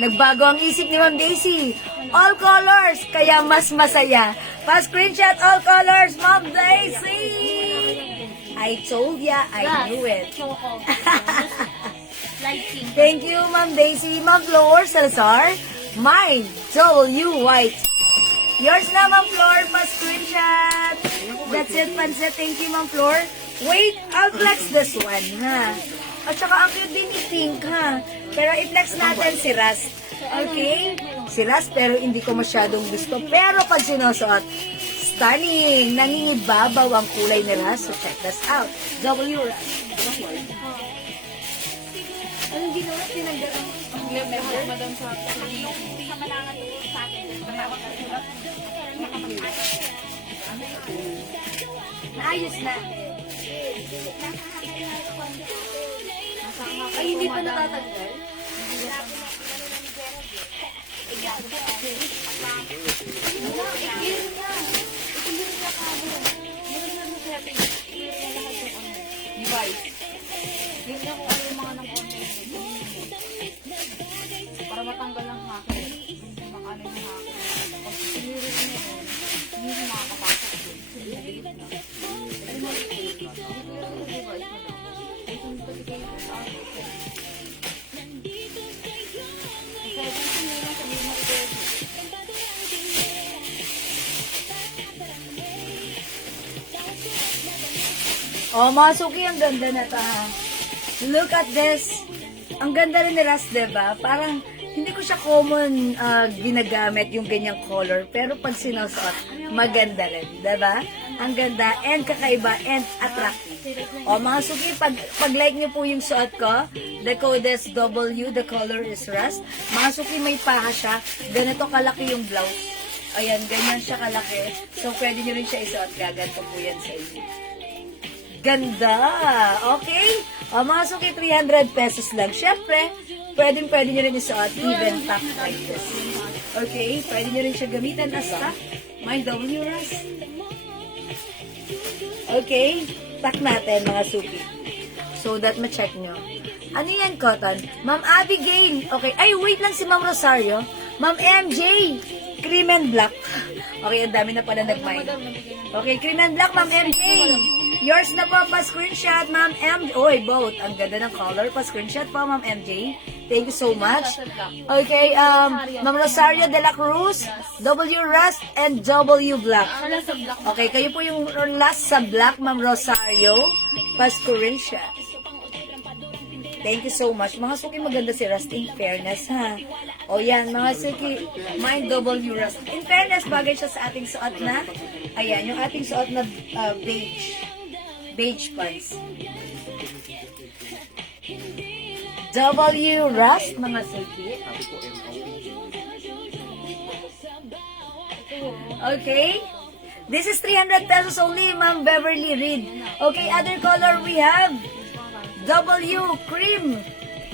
Nagbago ang isip ni Ma'am Daisy. All colors, kaya mas masaya. Pa-screenshot all colors, Ma'am Daisy. I told ya, I knew it. Lighting. Thank you, Ma'am Daisy. Ma'am Flor Salazar. Mine, W White. Yours na, Ma'am Flor, pa-screenshot. That's it, Pansit. Thank you, Ma'am Flor. Wait, I'll flex this one, ha? At saka ang cute din ni Pink, ha? Pero i-flex natin si Rust. Okay? Si Rust, pero hindi ko masyadong gusto. Pero pag sinusuot, stunning! Nangingibabaw ang kulay ni Rust. So check this out. W Rust. Anong ginawa? Tinanggal ang Member, madam sa naayos na. Ay, hindi pa natatanggal? device. Yun na kung ano yung mga ng online. Para matanggal ang hacker. Baka ano yung hacker. Tapos siniro niya yun, hindi siya makakapasok doon. Siniliit na. Ay, maliit. Dito lang yung device mo daw. Ay, kung pati kayo sa akin. Kaya kung siniro sa mga repair. Oh, mga suki, ang ganda na ta. Look at this. Ang ganda rin ni Rust, diba? Parang, hindi ko siya common ginagamit yung ganyang color. Pero pag sinusuot, maganda rin. Diba? Ang ganda and kakaiba and attractive. O mga suki, pag like niyo po yung suot ko, the code is W, the color is Rust. Mga suki, may paha siya. Ganito kalaki yung blouse. Ayan, ganyan siya kalaki. So, pwede nyo rin siya isuot. Gaganto po yan sa inyo. Ganda! Okay? O, mga suki, 300 pesos lang. Siyempre, pwede nyo rin isuot even pack like this. Okay? Pwede nyo rin siya gamitan as pack. My W Rust. Okay? Pack natin, mga suki. So that ma-check nyo. Ano yan, cotton? Ma'am Abigail. Okay. Ay, wait lang si Ma'am Rosario. Ma'am MJ. Cream and black. Okay, ang dami na pala nag-mind. Okay, cream and black, Ma'am MJ. Yours na po, pa-screenshot, Ma'am MJ. Oy, both. Ang ganda ng color. Pa-screenshot po, Ma'am MJ. Thank you so much. Okay, Ma'am Rosario de la Cruz, W Rust, and W Black. Okay, kayo po yung last sa black, Ma'am Rosario. Pasko rin siya. Thank you so much. Mga suki, maganda si Rust in fairness, ha? O yan, mga suki, mine W Rust. In fairness, bagay siya sa ating suot na, ayan, yung ating suot na beige. Beige pants. W Rust, mga suki. Okay? This is 300 pesos only, Ma'am Beverly Reed. Okay, other color we have W cream,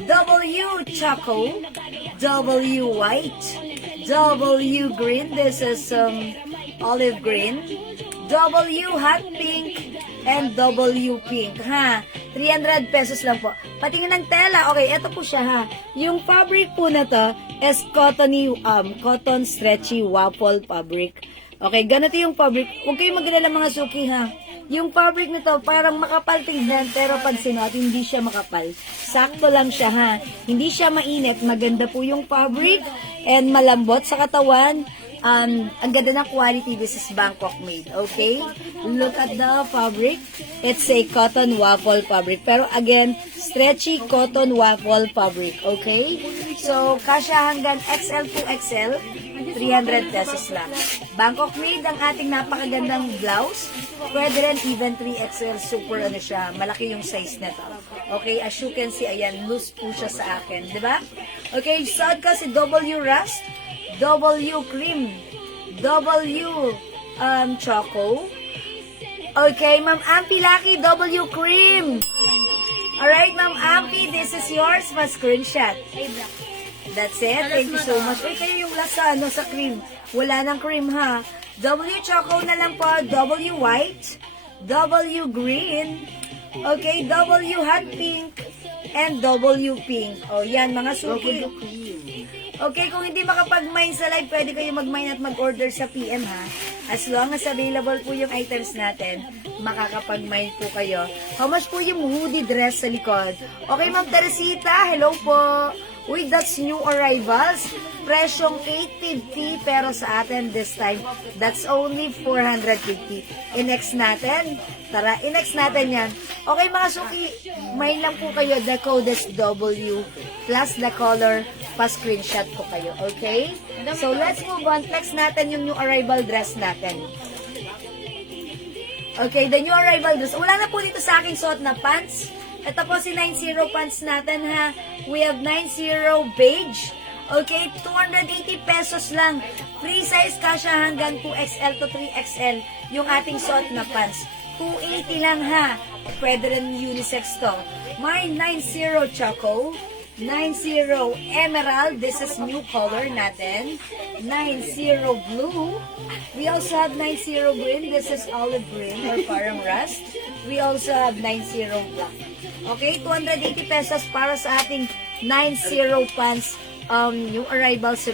W choco, W white, W green. This is olive green, W hot pink, and W pink. Ha? 300 pesos lang po. Patingin ng tela. Okay, ito po siya, ha. Yung fabric po na to is cotton stretchy waffle fabric. Okay, ganito yung fabric. Huwag kayong mag-alala mga suki, ha. Yung fabric nito parang makapal tingnan, pero pag sinuot, hindi siya makapal. Sakto lang siya, ha. Hindi siya mainit. Maganda po yung fabric and malambot sa katawan. Ang ganda ng quality. This is Bangkok made. Okay? Look at the fabric. It's a cotton waffle fabric. Pero again, stretchy cotton waffle fabric. Okay? So, kasya hanggang XL to XL. 300 pesos lang. Bangkok made ang ating napakagandang blouse. Pwede rin even 3XL. Super ano siya. Malaki yung size nito. Okay? As you can see, ayan, loose po siya sa akin. Diba? Okay, suot ka si W Rust, W cream, W choco. Okay, Ma'am Ampi Lucky, W cream. Alright, Ma'am Ampi, this is yours. Ma-screenshot. That's it. Thank you so much. Uy, kayo yung last sa cream. Wala ng cream, ha? W choco na lang po. W white. W green. Okay, W hot pink. And W pink. O, yan, mga suki. Okay, kung hindi makapag-mine sa live, pwede kayo mag-mine at mag-order sa PM, ha? As long as available po yung items natin, makakapag-mine po kayo. How much po yung hoodie dress sa likod? Okay, Ma'am Teresita, hello po. Uy, that's new arrivals. Presyong 850, pero sa atin this time, that's only 450. I-next natin. Tara, i-next natin yan. Okay, mga suki, may lang po kayo. The code is W plus the color. Pa-screenshot ko kayo. Okay? So, let's move on. Flex natin yung new arrival dress natin. Okay, the new arrival dress. Wala na po dito sa aking suot na pants. Ito po si 90 pants natin, ha. We have 90 beige. Okay, 280 pesos lang. Free size kasha hanggang 2XL to 3XL yung ating suot na pants. 280 lang, ha. Pwede rin unisex to. My 90 choco. 90 emerald. This is new color natin. 90 blue. We also have 90 green. This is olive green or parang rust. We also have 90 black. Okay, 280 pesos para sa ating 90 pants. Yung arrivals,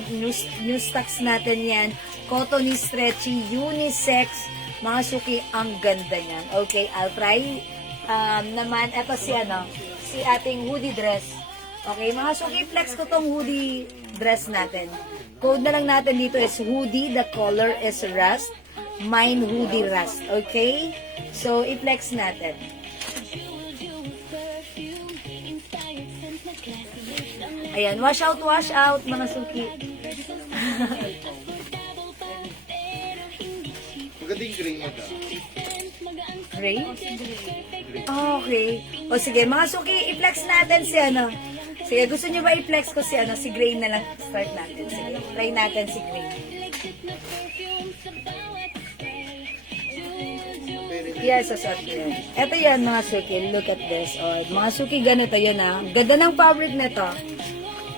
new stocks natin yan. Cottony, stretchy, unisex. Mga suki, ang ganda niyan. Okay, I'll try. Naman, eto si ating hoodie dress. Okay, mga suki, flex ko tong hoodie dress natin. Code na lang natin dito is hoodie. The color is rust. Mine hoodie rust. Okay? So, i-flex natin. Ayan, wash out, mga suki. Maganda yung gray mo daw. Gray? Okay. O sige, mga suki, i-flex natin si Sige, gusto nyo ba i-flex ko si Gray na lang start natin. Sige, try natin si Gray. Yes, sasot yun. Ito yan, mga suki. Look at this. O, mga suki, ganito yun, ha. Ganda ng fabric nito.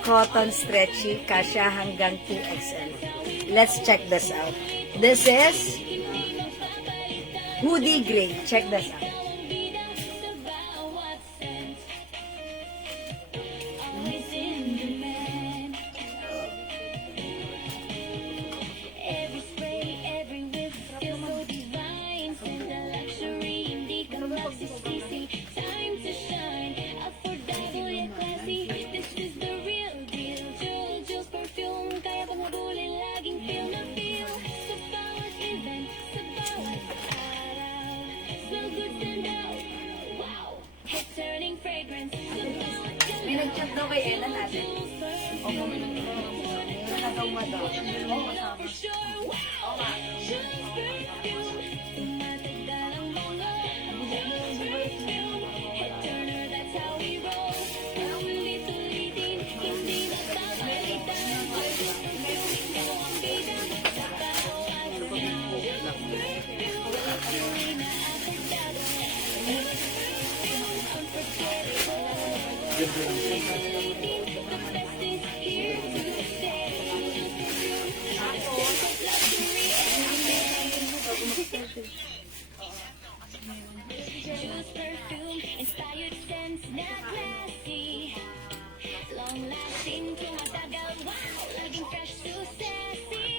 Cotton stretchy, kasya hanggang 2XL. Let's check this out. This is hoodie gray. Check this out. Every spray, every whiff feels so divine. The luxury, hindi ka magsisisi. Time to shine, affordable yet classy. This is the real deal. Jules perfume, kaya pang habulin, laging feel na feel. Sa bawat event, sa bawat araw. Smell good. Ella natin. O bumili ko. Meron na daw madam. Hindi mo kasama. Choose perfume, inspired scents na classy. Long-lasting, tumatagal, wow, laging fresh to sassy.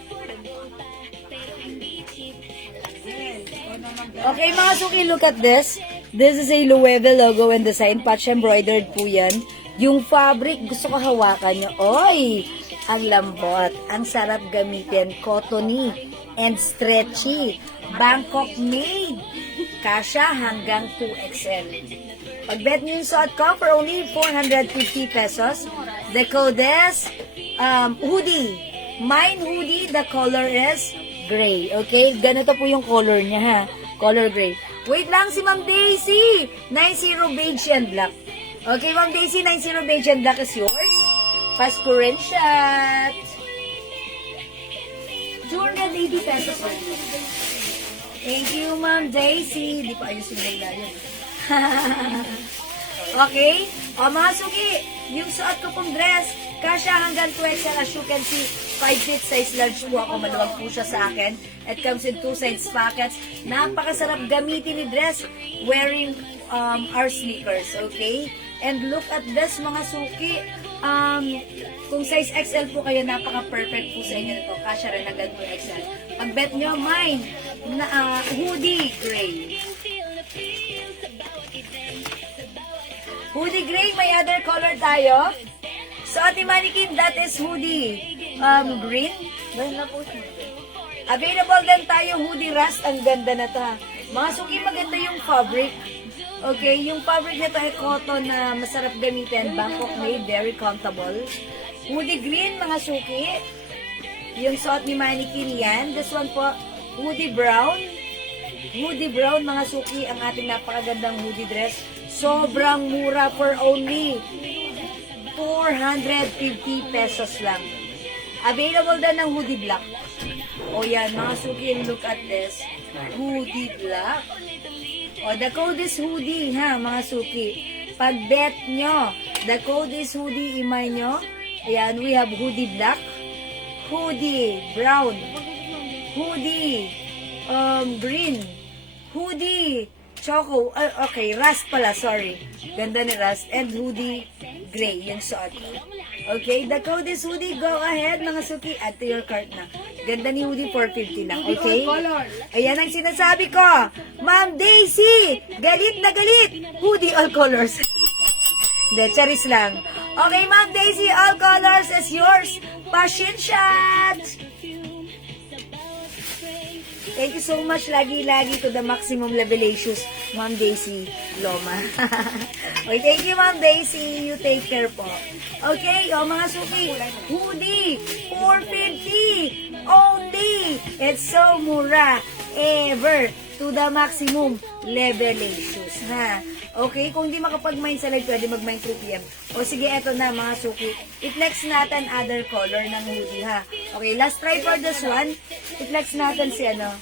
Affordable pa, pero hindi cheap. Luxury scent. Okay mga suki, look at this. This is a Loewe logo and design. Patch embroidered po yan. Yung fabric, gusto ko hawakan nyo. Oy! Ang lambot. Ang sarap gamitin. Cottony and stretchy. Bangkok made. Kasha hanggang 2XL. Pag-bet nyo yung suot ko for only 450 pesos. The code is hoodie. Mine hoodie, the color is gray. Okay? Ganito po yung color niya ha. Color gray. Wait lang si Ma'am Daisy. 90 beige and black. Okay, Ma'am Daisy, 90 beige and black is yours. Pasko rin shot. 280 pesos only. Thank you, Ma'am Daisy. Di pa ayos yung laylayan. Okay? O mga suki, yung suot ko pong dress, kasya hanggang 2XL. As you can see, 5 feet size large po ako. Maluwag po siya sa akin. It comes in 2 size pockets. Napakasarap gamitin ni dress wearing our sneakers. Okay? And look at this mga suki. Kung size XL po kayo, napaka-perfect po sa inyo nito. Kasya rin hanggang 2XL. Pag bet nyo, mine, na, hoodie gray. Hoodie gray, may other color tayo. So, Ate Manikin, that is hoodie green. Available din tayo hoodie rust. Ang ganda na to ha. Mga suki, maganda yung fabric. Okay, yung fabric nito ay cotton na masarap gamitin. Bangkok made, very comfortable. Hoodie green, mga suki. Yung suot ni Manikin yan. This one po, hoodie brown. Hoodie brown, mga suki, ang ating napakagandang hoodie dress. Sobrang mura for only 450 pesos lang. Available din ng hoodie black. O yan, mga suki, look at this. Hoodie black. O, the code is hoodie, ha, mga suki. Pag bet nyo, the code is hoodie, imay nyo. Ayan, we have hoodie black, hoodie brown, hoodie green, hoodie choco, okay, rust pala, sorry. Ganda ni rust. And hoodie gray, yung suot ko. Okay, the code is hoodie. Go ahead, mga suki. Add to your cart na. Ganda ni hoodie, 450 lang. Okay? Ayan ang sinasabi ko. Ma'am Daisy, galit na galit. Hoodie all colors. Hindi, charis lang. Okay, Ma'am Daisy, all colors is yours. Passion shot! Thank you so much, lagi-lagi to the maximum levelations, Ma'am Daisy Loma. Okay, thank you, Ma'am Daisy. You take care po. Okay, o mga suki, hoodie, 450 only. It's so mura. Ever to the maximum levelations, ha? Okay, kung di makapag-mine sa live, pwede mag-mine 2 p.m. O sige, eto na mga suki. I-flex natin other color ng hoodie, ha? Okay, last try for this one. I-flex natin si ano.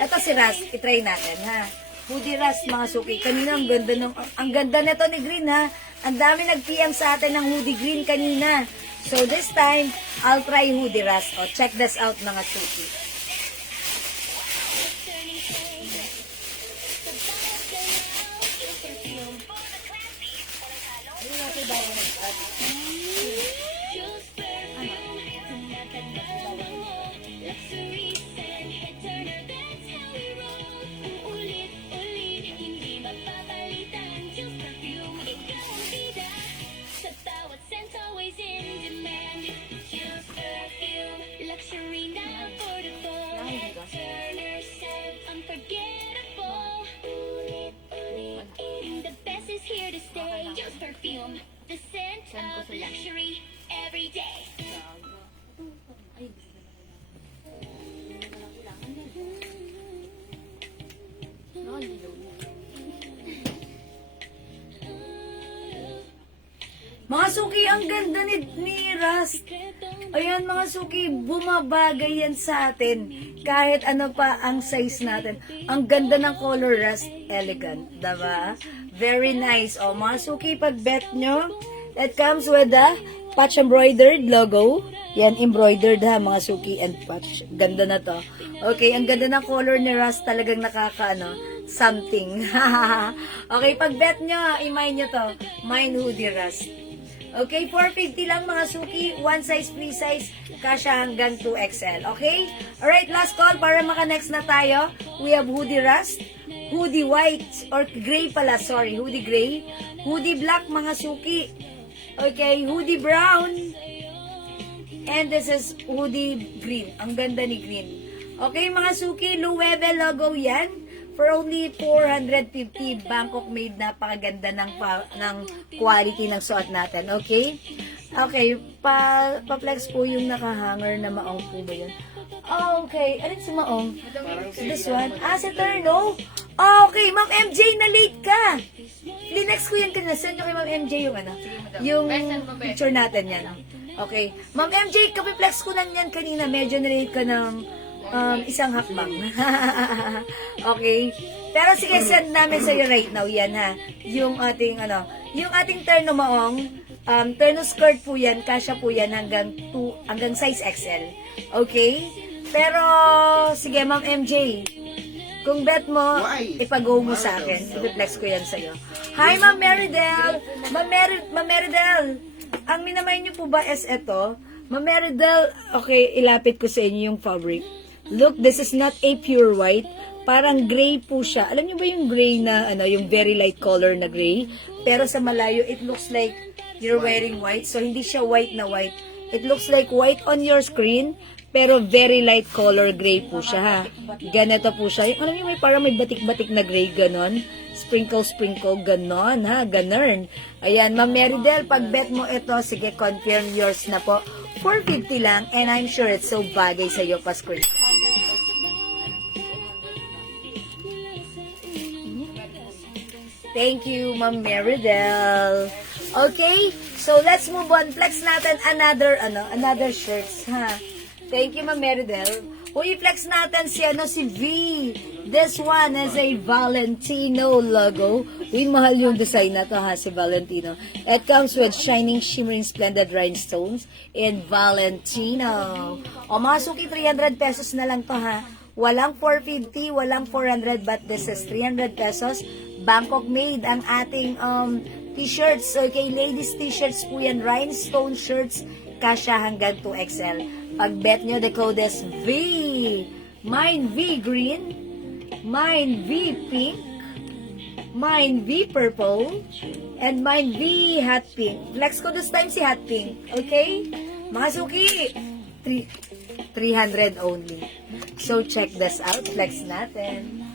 Eto si Ras. I-try natin, ha? Hoodie Ras, mga suki. Kanina, ang ganda nito ni Green, ha? Ang dami nag-PM sa atin ng hoodie green kanina. So, this time, I'll try hoodie Ras. O, check this out, mga suki. Luxury now for the ganda ni Rust. Ayan mga suki, bumabagay yan sa atin. Kahit ano pa ang size natin. Ang ganda ng color, Rust. Elegant. Diba? Very nice. O mga suki, pag bet nyo, that comes with the patch embroidered logo. Yan, embroidered ha, mga suki and patch. Ganda na to. Okay, ang ganda ng color ni Rust. Talagang something. Okay, pag bet nyo, i-mine nyo to. Mine hoodie Rust. Okay, 450 lang mga suki. One size, free size. Kasha hanggang 2XL. Okay? Alright, last call para maka-next na tayo. We have hoodie Rust, hoodie white, or gray pala, sorry. Hoodie gray, hoodie black mga suki. Okay, hoodie brown. And this is hoodie green. Ang ganda ni green. Okay, mga suki, Loewe logo yan. For only 450, Bangkok made, napakaganda ng quality ng suot natin. Okay? Okay, pa-flex po yung nakahanger na maong po ba yun? Okay, alin si maong? This one? Si Terno? Okay, Ma'am MJ, na late ka. Linex ko yan kanina. Send nyo kay Ma'am MJ yung yung picture natin yan. Okay. Ma'am MJ, kapiplex ko lang yan kanina. Medyo na-late ka ng isang hakbang. Okay. Pero sige, send namin sa'yo right now yan ha. Yung ating yung ating terno maong, terno skirt po yan, kasya po yan hanggang size XL. Okay? Pero sige, Ma'am MJ, kung bet mo, ipag-go mo sa akin. I-flex ko yan sa'yo. Hi, Ma'am Meridel! Ma'am Meridel! Ang minamay niyo po ba is ito? Ma'am Meridel, okay, ilapit ko sa inyo yung fabric. Look, this is not a pure white. Parang gray po siya. Alam niyo ba yung gray na, yung very light color na gray? Pero sa malayo, it looks like you're wearing white. So, hindi siya white na white. It looks like white on your screen, pero very light color gray po siya, ha? Ganito po siya. Alam niyo, parang may batik-batik na gray, ganon. Sprinkle, ganon, ha? Ganon. Ayan, Ma'am Meridel, pag bet mo ito, sige, confirm yours na po. 450 lang, and I'm sure it's so bagay sa iyo pa screen. Thank you, Ma'am Meridel. Okay, so let's move on. Flex natin another shirts, ha? Thank you, Ma'am Meridel. I-flex natin si V. This one is a Valentino logo. Mahal yung design na to, ha, si Valentino. It comes with shining, shimmering, splendid rhinestones in Valentino. O mga suki, 300 pesos na lang to, ha. Walang 450, walang 400, but this is 300 pesos. Bangkok made ang ating t-shirts. Okay, ladies t-shirts po yan. Rhinestone shirts, kasya hanggang 2XL. Pag bet nyo, the code is V. Mine V green. Mine V pink. Mine V purple. And mine V hot pink. Flex ko this time si hot pink. Okay? Mga suki, 300 only. So, check this out. Flex natin.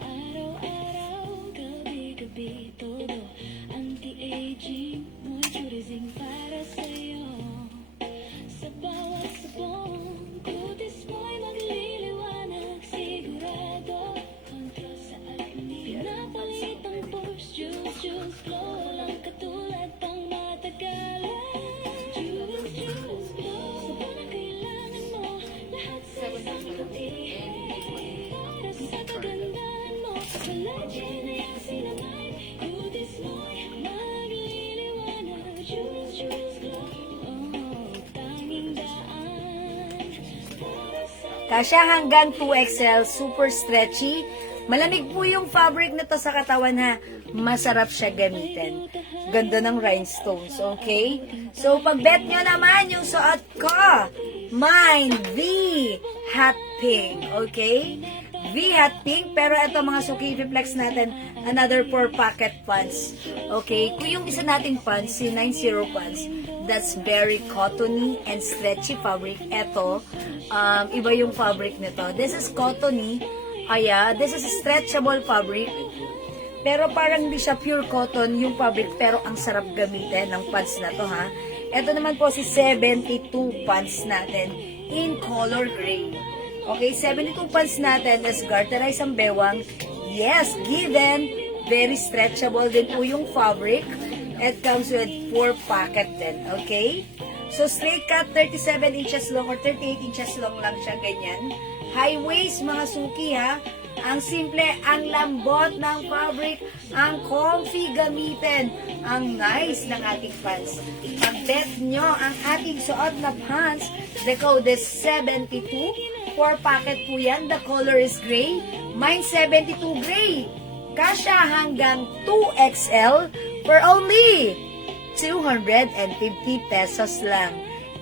Araw-araw, gabi-gabi, todo anti-aging, moisturizing para sa'yo. Sa bawat sabong, kutis mo'y magliliwanag, sigurado. Control sa acne, pinapalit ang pores, juice, flow. Walang katulad pang matagalan. Juice, flow. Sabon ang kailangan mo, lahat sa isang puti. Para sa kagandahan mo, collagen na yung sinamay. Kutis mo'y magliliwanag, juice, flow. Tanging daan para sa Kasya hanggang 2XL, super stretchy. Malamig po yung fabric na to sa katawan, ha. Masarap siya gamitin. Ganda ng rhinestones, okay? So, pag bet nyo naman yung suot ko, mine, V hot pink, okay? V hot pink, pero ito mga suki, reflex natin, another 4 pocket pants, okay? Kung yung isa nating pants, si 90 pants, that's very cottony and stretchy fabric. Ito, iba yung fabric nito. This is cottony, this is stretchable fabric. Pero parang hindi siya pure cotton yung fabric, pero ang sarap gamitin ng pants na to, ha. Ito naman po si 72 pants natin in color gray. Okay, 72 pants natin is garterized ang bewang. Yes, given. Very stretchable din po yung fabric. It comes with 4 packet din, okay? So, straight cut, 37 inches long or 38 inches long lang siya, ganyan. High waist, mga suki, ha? Ang simple, ang lambot ng fabric, ang comfy gamitin, ang nice ng ating pants. Pag-bet nyo ang ating suot na pants, the code is 72. 4 packet po yan. The color is gray. Mine 72 gray. Kasya hanggang 2XL for only 250 pesos lang.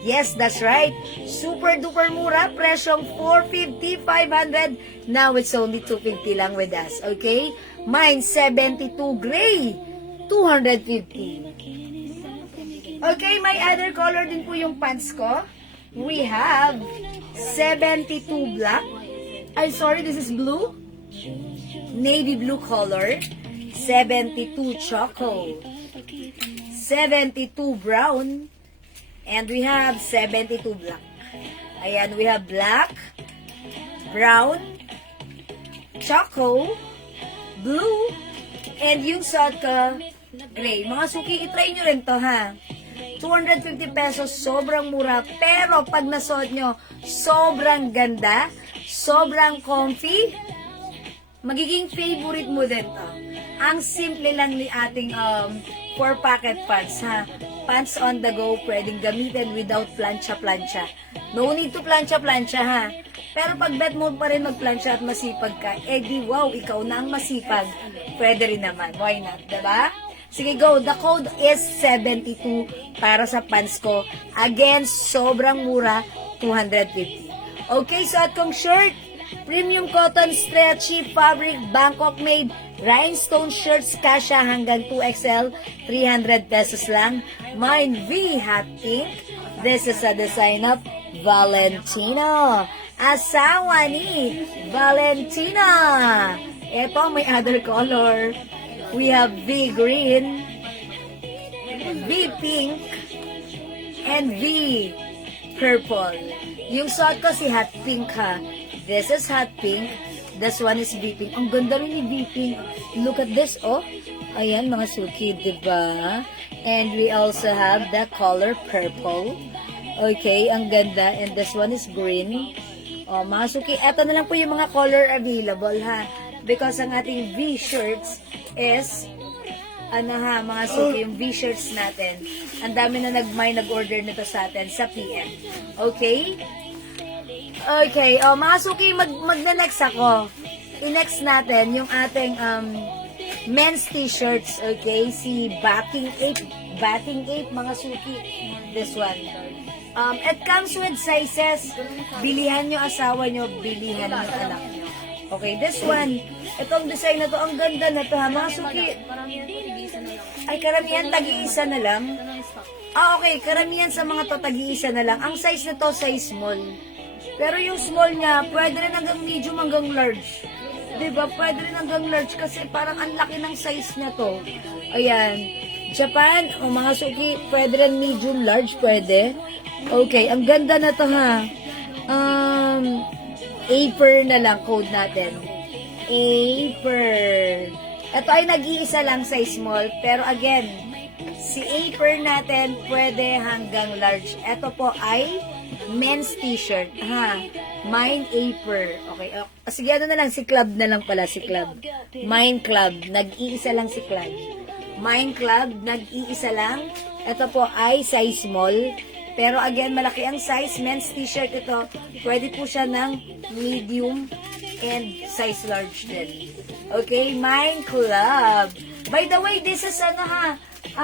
Yes, that's right. Super duper mura. Presyong 450, 500. Now it's only 250 lang with us. Okay? Mine 72 gray. 250. Okay, may other color din po yung pants ko. We have 72 black. I'm sorry, this is blue. Navy blue color. 72 choco. 72 brown. And we have 72 black. Ayan, we have black, brown, choco, blue, and yung suot ko, gray. Mga suki, itry nyo rin to, ha? 250 pesos, sobrang mura. Pero pag nasuot nyo, sobrang ganda, sobrang comfy, magiging favorite mo din to. Ang simple lang ni ating 4-packet pants, ha? Pants on the go, pwedeng gamitin without plancha-plancha. No need to plancha-plancha, ha? Pero pag bet mo pa rin magplancha at masipag ka, eh di wow, ikaw na ang masipag. Pwede rin naman. Why not? Diba? Sige, go. The code is 72 para sa pants ko. Again, sobrang mura, 250. Okay, so at kong shirt, premium cotton, stretchy fabric, Bangkok made, rhinestone shirts, kasya hanggang 2XL, 300 pesos lang. Mine V hot pink. This is a design of Valentino. Asawa ni Valentina. Ito, may other color. We have V green, V pink, and V purple. Yung suot ko si hot pink, ha. This is hot pink. This one is V pink. Ang ganda rin ni V pink. Look at this, oh. Ayan, mga suki, diba? And we also have the color purple. Okay, ang ganda. And this one is green. Oh, mga suki, eto na lang po yung mga color available, ha. Because ang ating V shirts is, mga suki, yung V shirts natin. Ang dami na nag-order nito sa atin sa PM. Okay? Okay, mga suki, mag-next ako. I-next natin yung ating men's t-shirts, okay? Si Batting 8, mga suki. This one. It comes with sizes. Bilihan nyo asawa nyo, bilihan nyo anak nyo. Okay, this one. Itong design na to, ang ganda na to, ha? Mga suki. Ay, karamihan tagi-isa na lang. Okay, karamihan sa mga to tagi-isa na lang. Ang size na to, size small. Pero yung small niya, pwede rin hanggang medium hanggang large. Diba? Pwede rin hanggang large kasi parang ang laki ng size niya to. Ayan. Japan, mga suki, pwede rin medium, large, pwede. Okay, ang ganda na to, ha. Aper na lang code natin. Aper. Ito ay nag-iisa lang size small. Pero again, si Aper natin pwede hanggang large. Ito po ay men's t-shirt, ha. Mine Aper. Okay. Sige, ano na lang, si Club na lang pala, si Club. Mine Club. Nag-iisa lang si Club. Mine Club, nag-iisa lang. Ito po ay size small. Pero again, malaki ang size. Men's t-shirt ito. Pwede po siya ng medium and size large din. Okay, Mine Club. By the way, this is 350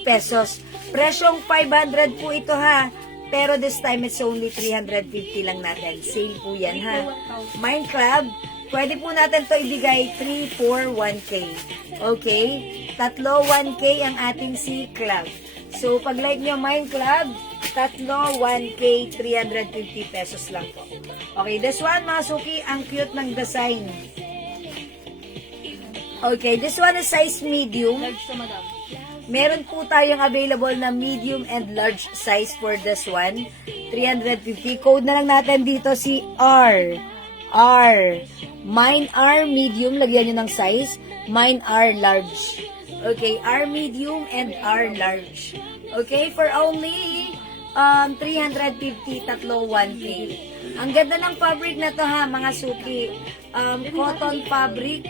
pesos. Presyong 500 po ito, ha. Pero this time, it's only 350 lang natin. Sale po yan, ha. Mine Club, pwede po natin to ibigay 3, 4, 1K. Okay? 3, 1K ang ating si Club. So, pag like nyo, Mine Club, 3, 1K, 350 pesos lang po. Okay, this one, mga suki, ang cute ng design. Okay, this one is size medium. Meron po tayong available na medium and large size for this one. 350. Code na lang natin dito si R. R. Mine R medium, lagyan nyo ng size. Mine R large. Okay, R medium and R large. Okay, for only 350, tatlo 1K. Ang ganda ng fabric na to ha, mga suki. Cotton fabric,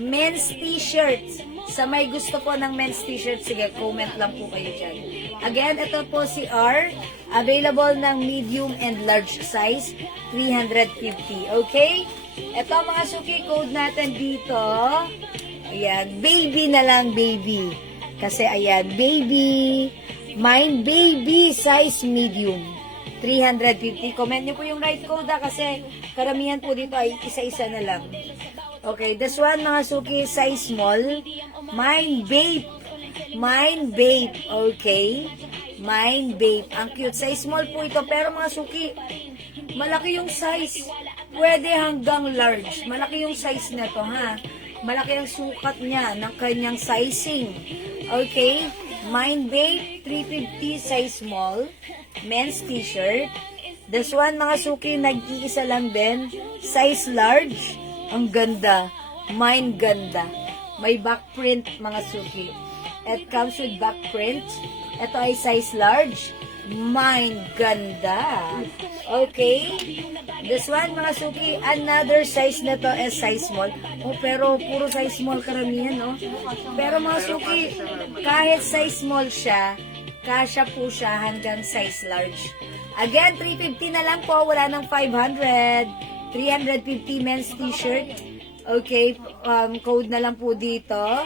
men's t-shirts. Sa may gusto po ng men's t-shirt, sige, comment lang po kayo dyan. Again, ito po si R. Available ng medium and large size, 350. Okay? Ito mga suki, code natin dito. Ayan, baby na lang, baby. Kasi ayan, baby. Mine, baby, size medium. 350. Comment niyo po yung right code kasi karamihan po dito ay isa-isa na lang. Okay, this one mga suki, size small. Mine, babe. Mine, babe. Okay. Mine, babe. Ang cute. Size small po ito. Pero mga suki, malaki yung size. Pwede hanggang large. Malaki yung size na to, ha? Malaki ang sukat niya ng kanyang sizing. Okay. Mine, babe. 350 size small. Men's t-shirt. This one, mga suki, nag-iisa lang din. Size large. Ang ganda. Mine ganda. May back print, mga suki. It comes with back print. Ito ay size large. Mine ganda. Okay. This one, mga suki, another size na to is size small. Oh, pero puro size small karamihan, no? Pero mga suki, kahit size small siya, kasya po siya hanggang size large. Again, 350 na lang po. Wala ng 500. 350 men's t-shirt. Okay, code na lang po dito.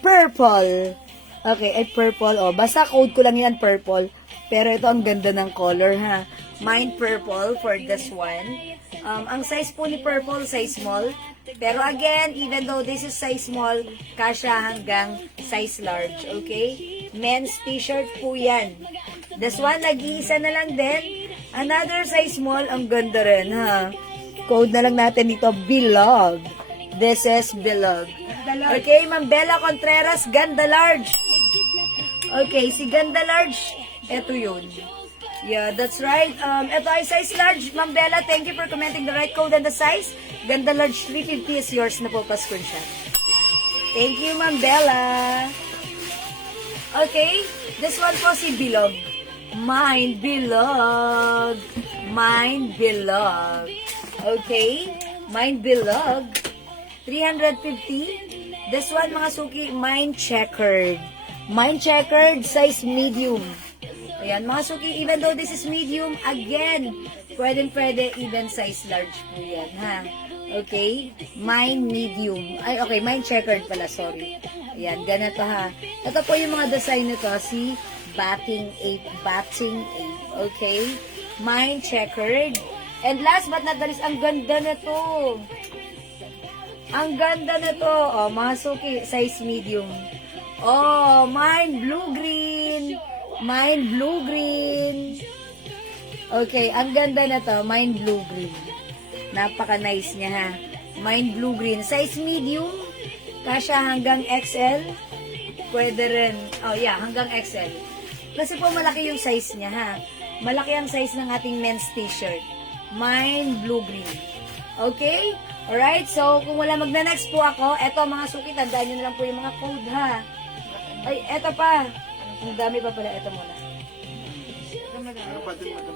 Purple. Okay, ay purple. Oh, basta code ko lang yan, purple. Pero ito ang ganda ng color, ha. Mine purple for this one. Ang size po ni purple, size small. Pero again, even though this is size small, kasya hanggang size large. Okay? Men's t-shirt po yan. This one, nag-iisa na lang din. Another size small, ang ganda rin, ha. Code na lang natin dito, Bilog. This is Bilog. Okay, Ma'am Bella Contreras, Ganda Large. Okay, si Ganda Large, eto yun. Yeah, that's right. Ito ay size large, Ma'am Bella. Thank you for commenting the right code and the size. Ganda Large 350 is yours na po pa-screenshot. Thank you, Ma'am Bella. Okay, this one po si Bilog. Mine Bilog. Mine Bilog. Okay, Mine Bilog. 350. This one, mga suki, Mine Checkered. Mine Checkered, size medium. Ayan, mga suki, even though this is medium, again, pwede even size large po yan, ha? Okay? Mine medium. Ay, okay, Mine Checkered pala, sorry. Ayan, ganito, ha? Ito po yung mga design nito, si Batting 8. Okay? Mine Checkered. And last but not the least, ang ganda na to. Ang ganda na to. Oh, mga suki, size medium. Oh, Mine Blue-Green. Mine Blue-Green. Okay, ang ganda na to. Mine Blue-Green. Napaka-nice niya, ha. Mine Blue-Green. Size medium. Kasya hanggang XL. Pwede rin. Oh, yeah, hanggang XL. Kasi po malaki yung size niya, ha. Malaki ang size ng ating men's t-shirt. Mine Blue-Green. Okay? Alright, so kung wala magna-next po ako, eto mga suki, tandaan nyo na lang po yung mga code, ha. Ay, eto pa. Ang dami pa pala. Eto muna.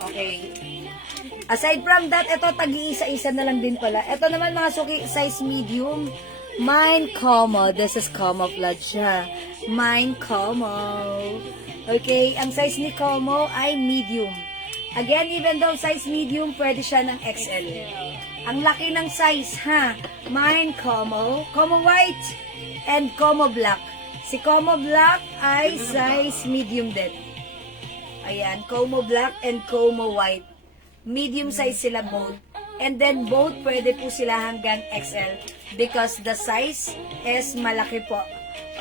Okay. Aside from that, eto tag-iisa-isa na lang din pala. Eto naman mga suki, size medium. Mine Como. This is camouflage, ha. Mine Como. Okay, ang size ni Como ay medium. Again, even though size medium, pwede siya ng XL. Ang laki ng size, ha? Mine Como. Como White and Como Black. Si Como Black ay size medium din. Ayan, Como Black and Como White. Medium size sila both. And then both pwede po sila hanggang XL because the size is malaki po.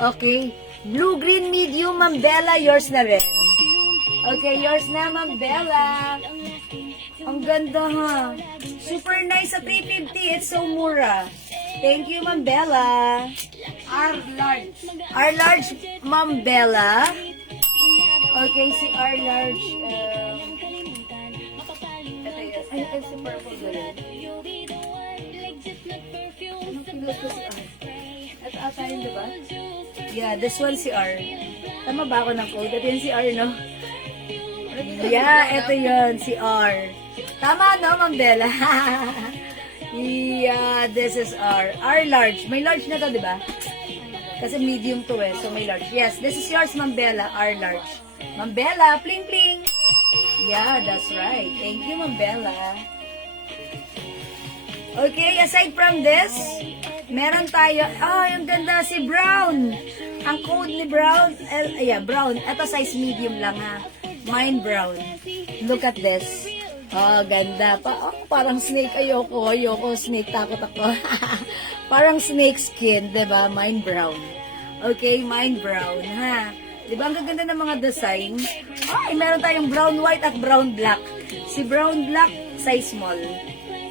Okay? Blue-green medium, Ma'am Bella, yours na rin. Okay, yours na, Ma'am Bella. Ang ganda, ha? Super nice sa 350. It's so mura. Thank you, Ma'am Bella. R large. R large, Ma'am Bella. Okay, si R large. Ay, si purple ba yun? Anong pilos ko si R? At ata yun, di ba? Yeah, this one si R. Tama ba ako ng code? Ito yun si R, no? Yeah, ito yun, si R. Tama, no, Ma'am Bella? Yeah, this is R. R large. May large na to, di ba? Kasi medium to so may large. Yes, this is yours, Ma'am Bella, R large. Ma'am Bella, pling pling. Yeah, that's right. Thank you, Ma'am Bella. Okay, aside from this, meron tayo, yung ganda, si Brown. Ang code ni Brown, Brown. Ito size medium lang ha. Mine Brown. Look at this. Ganda pa. Parang snake. Ayoko snake. Takot ako. Parang snake skin, diba? Mine Brown. Okay, Mine Brown, ha? Diba, ang gaganda ng mga design? Meron tayong brown white at brown black. Si brown black, size small.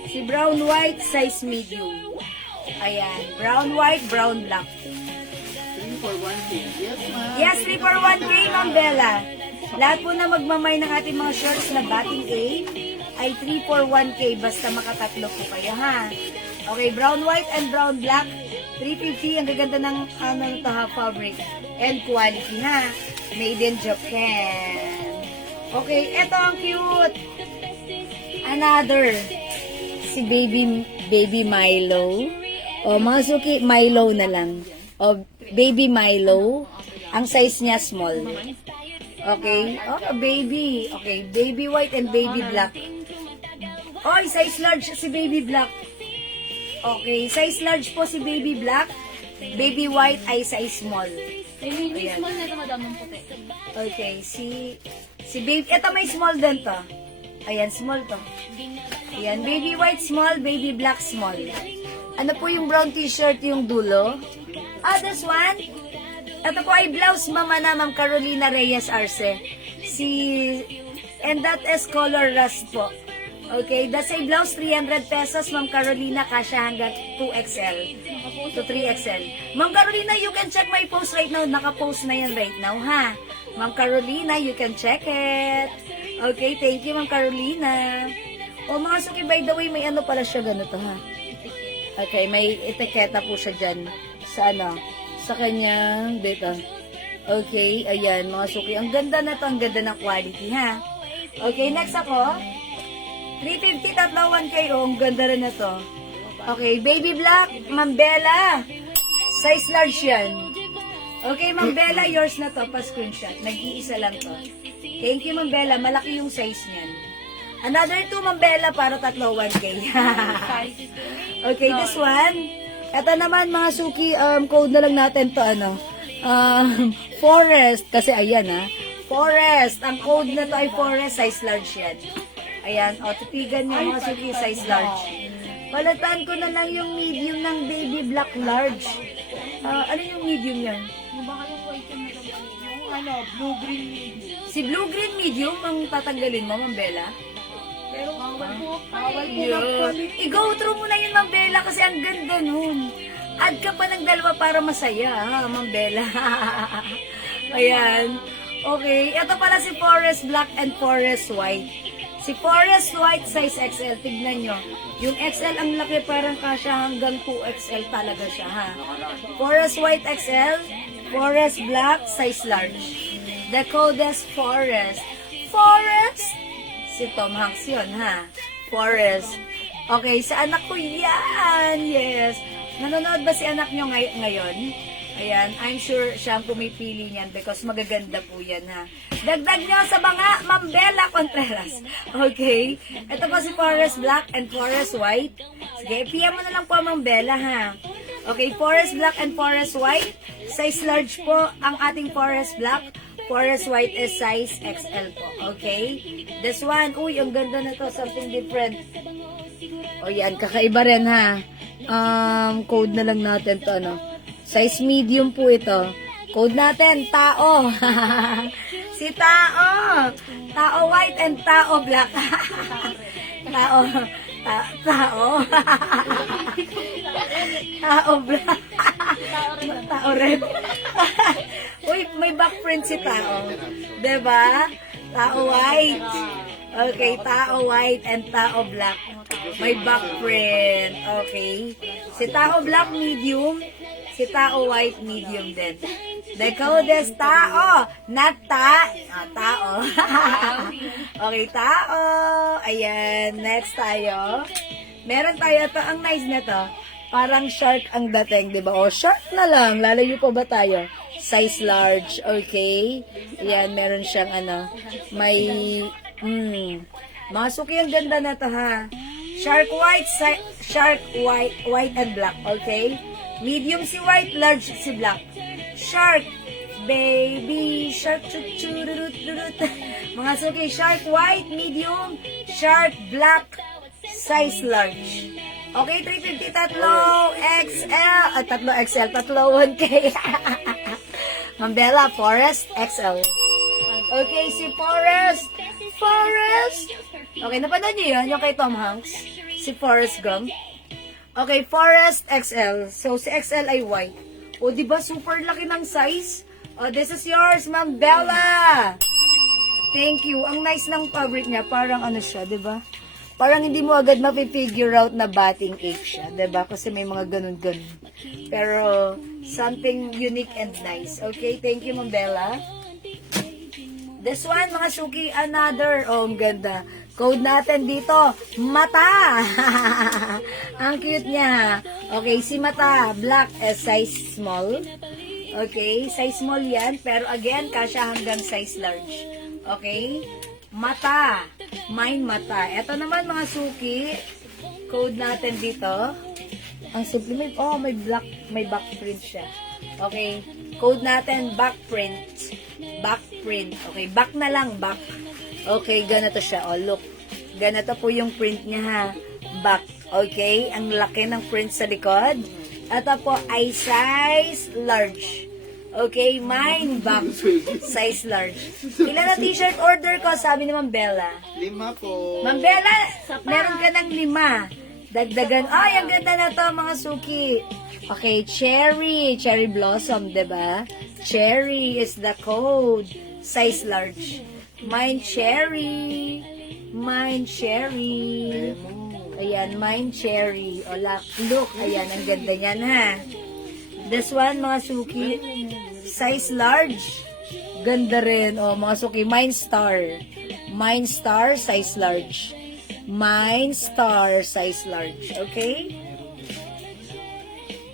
Si brown white, size medium. Ayan, brown white, brown black. 3 for 1K. Yes, ma'am. Yes, 3 for 1K, Ma'am Bella. Lahat po na magmamay ng ating mga shorts na batting A ay 3 for 1K basta makatatlo po kayo, ha? Okay, brown white and brown black, 350. Ang gaganda ng fabric and quality, ha? Made in Japan. Okay, eto ang cute. Another. Si baby Milo. O, mga suki, Milo na lang. O, baby Milo. Ang size niya small. Okay? Baby. Okay, baby white and baby black. Size large si baby black. Okay, size large po si baby black. Baby white ay size small. May small na ito, madam, ng puti. Okay, si baby, eto may small din to. Ayan, small to. Ayan, baby white small, baby black small. Ano po yung brown t-shirt yung dulo? This one. Ito po ay blouse mama na Ma'am Carolina Reyes Arce. And that is color rust po. Okay, that's a blouse, 300 pesos, Ma'am Carolina, kasya hanggang 2XL to 3XL. Ma'am Carolina, you can check my post right now. Naka-post na yan right now, ha? Ma'am Carolina, you can check it. Okay, thank you, Ma'am Carolina. Mga suki, by the way, may ano pala siya ganito, ha? Okay, may etiketa po siya dyan sa sa kanyang dito. Okay, ayan, mga suki. Ang ganda na to, ang ganda ng quality, ha? Okay, next ako. 350, tatlo, 1K. Ang ganda rin na to. Okay, baby black, Ma'am Bella. Size large yan. Okay, Ma'am Bella, yours na to. Pa-screenshot. Nag-iisa lang to. Thank you, Ma'am Bella. Malaki yung size niyan. Another 2, Ma'am Bella, para tatlo, 1K. Okay, this one. Ito naman, mga suki, code na lang natin to, Forest. Kasi, ayan, Forest. Ang code na to ay Forest. Size large yan. Ayan, titigan niyo mga suki, size large. Palataan ko na lang yung medium ng baby black large. Ano yung medium yan? Blue-green medium. Si blue-green medium ang tatanggalin mo, Ma'am Bella? Pero bawal po I-go through mo na yun, Ma'am Bella, kasi ang ganda nun. Add ka pa ng dalawa para masaya, ha, Ma'am Bella? Ayan. Okay, ito pala si Forest Black and Forest White. Si Forest White, size XL. Tignan nyo. Yung XL, ang laki, parang kasya hanggang 2XL talaga siya, ha? Forest White XL, Forest Black, size large. The code is Forest. Forest! Si Tom Hanks yun, ha? Forest. Okay, sa anak ko yan. Yes. Nanonood ba si anak nyo ngayon? Ayan, I'm sure siya ang pumipili niyan because magaganda po yan, ha. Dagdag nyo sa mga Ma'am Bella Contreras. Okay? Ito po si Forest Black and Forest White. Sige, PM mo na lang po, Ma'am Bella, ha. Okay, Forest Black and Forest White. Size large po ang ating Forest Black. Forest White is size XL po. Okay? This one, ang ganda na to. Something different. Yan, kakaiba rin, ha. Code na lang natin to, Size medium po ito. Code natin, Tao. Si Tao. Tao white and Tao black. Tao. Tao. Tao black. Tao red. May backprint si Tao. Diba? Tao white. Okay, Tao white and Tao black. May backprint. Okay. Si Tao black medium. Si Tao White, medium din. The code is Tao, not Tao. Okay, Tao. Ayan, next tayo. Meron tayo ito, ang nice na to. Parang shark ang dating, di ba? O, shark na lang. Lalayo pa ba tayo? Size large, okay? Ayan, meron siyang may, mga suki, ang ganda na to, ha? Shark white and black, okay? Medium si white, large si black. Shark, baby, shark, chut-chururut-lurut. Mga suki, shark white, medium, shark black, size large. Okay, 350, tatlo XL, tatlo XL, tatlo 1K. Mambella, Forest, XL. Okay, si Forest. Okay, napanood niyo yun? Yung kay Tom Hanks? Si Forrest Gump. Okay, Forest, XL. So, si XL ay white. O, diba, super laki ng size? Oh, this is yours, Mambella. Thank you. Ang nice ng fabric niya, parang siya, diba? Parang hindi mo agad mapifigure out na batting ape siya, diba? Kasi may mga ganun-ganun. Pero, something unique and nice. Okay, thank you, Mambella. This one, mga suki, another. Oh, ang ganda. Code natin dito, Mata. Ang cute niya. Okay, si Mata, black, size small. Okay, size small yan. Pero again, kasya hanggang size large. Okay? Mata. Mine Mata. Ito naman mga suki. Code natin dito. Ang simple. May black, may back print siya. Okay. Code natin back print. Back print. Okay. Back na lang. Back. Okay. Ganito siya. Oh, look. Ganito po yung print niya ha. Back. Okay. Ang laki ng print sa likod. Ito po ay size large. Okay, mine back. Size large. Ilan na t-shirt order ko? Sabi ni Ma'am Bella. 5 po. Ma'am Bella, meron ka ng 5. Dagdagan. Ay, ang ganda na to, mga suki. Okay, cherry. Cherry blossom, diba? Cherry is the code. Size large. Mine cherry. Mine cherry. Ayan, mine cherry. O, look. Ayan, ang ganda niyan, ha? This one, mga suki, size large. Ganda rin. O, mga suki, Mine Star. Mine Star, size large. Mine Star, size large. Okay?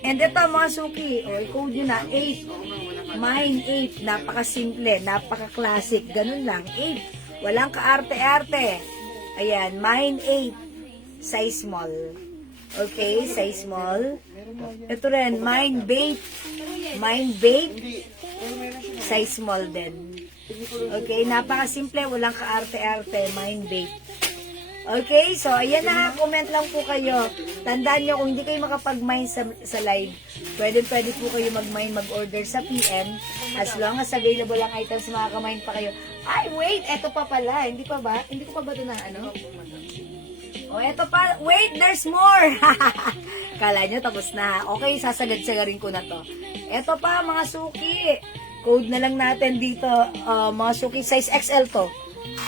And ito, mga suki, o, i-code nyo na, 8. Mine 8. Napaka-simple, napaka-classic. Ganun lang, 8. Walang kaarte-arte. Ayan, mine 8. Size small. Okay, size small. Ito rin, mine bait. Mine bait. Size small din. Okay, napakasimple, walang kaarte-arte. Mine bait. Okay, so ayan na, comment lang po kayo. Tandaan nyo, kung hindi kayo makapag-mine sa live, pwede po kayo mag-order sa PM. As long as available ang items, makaka-mine pa kayo. Ay, wait, eto pa pala. Hindi ko pa ba ito na Oh, eto pa. Wait, there's more. Kala nyo, tapos na. Okay, sasagad-sagarin ko na to. Eto pa, mga suki. Code na lang natin dito. Mga suki, size XL to.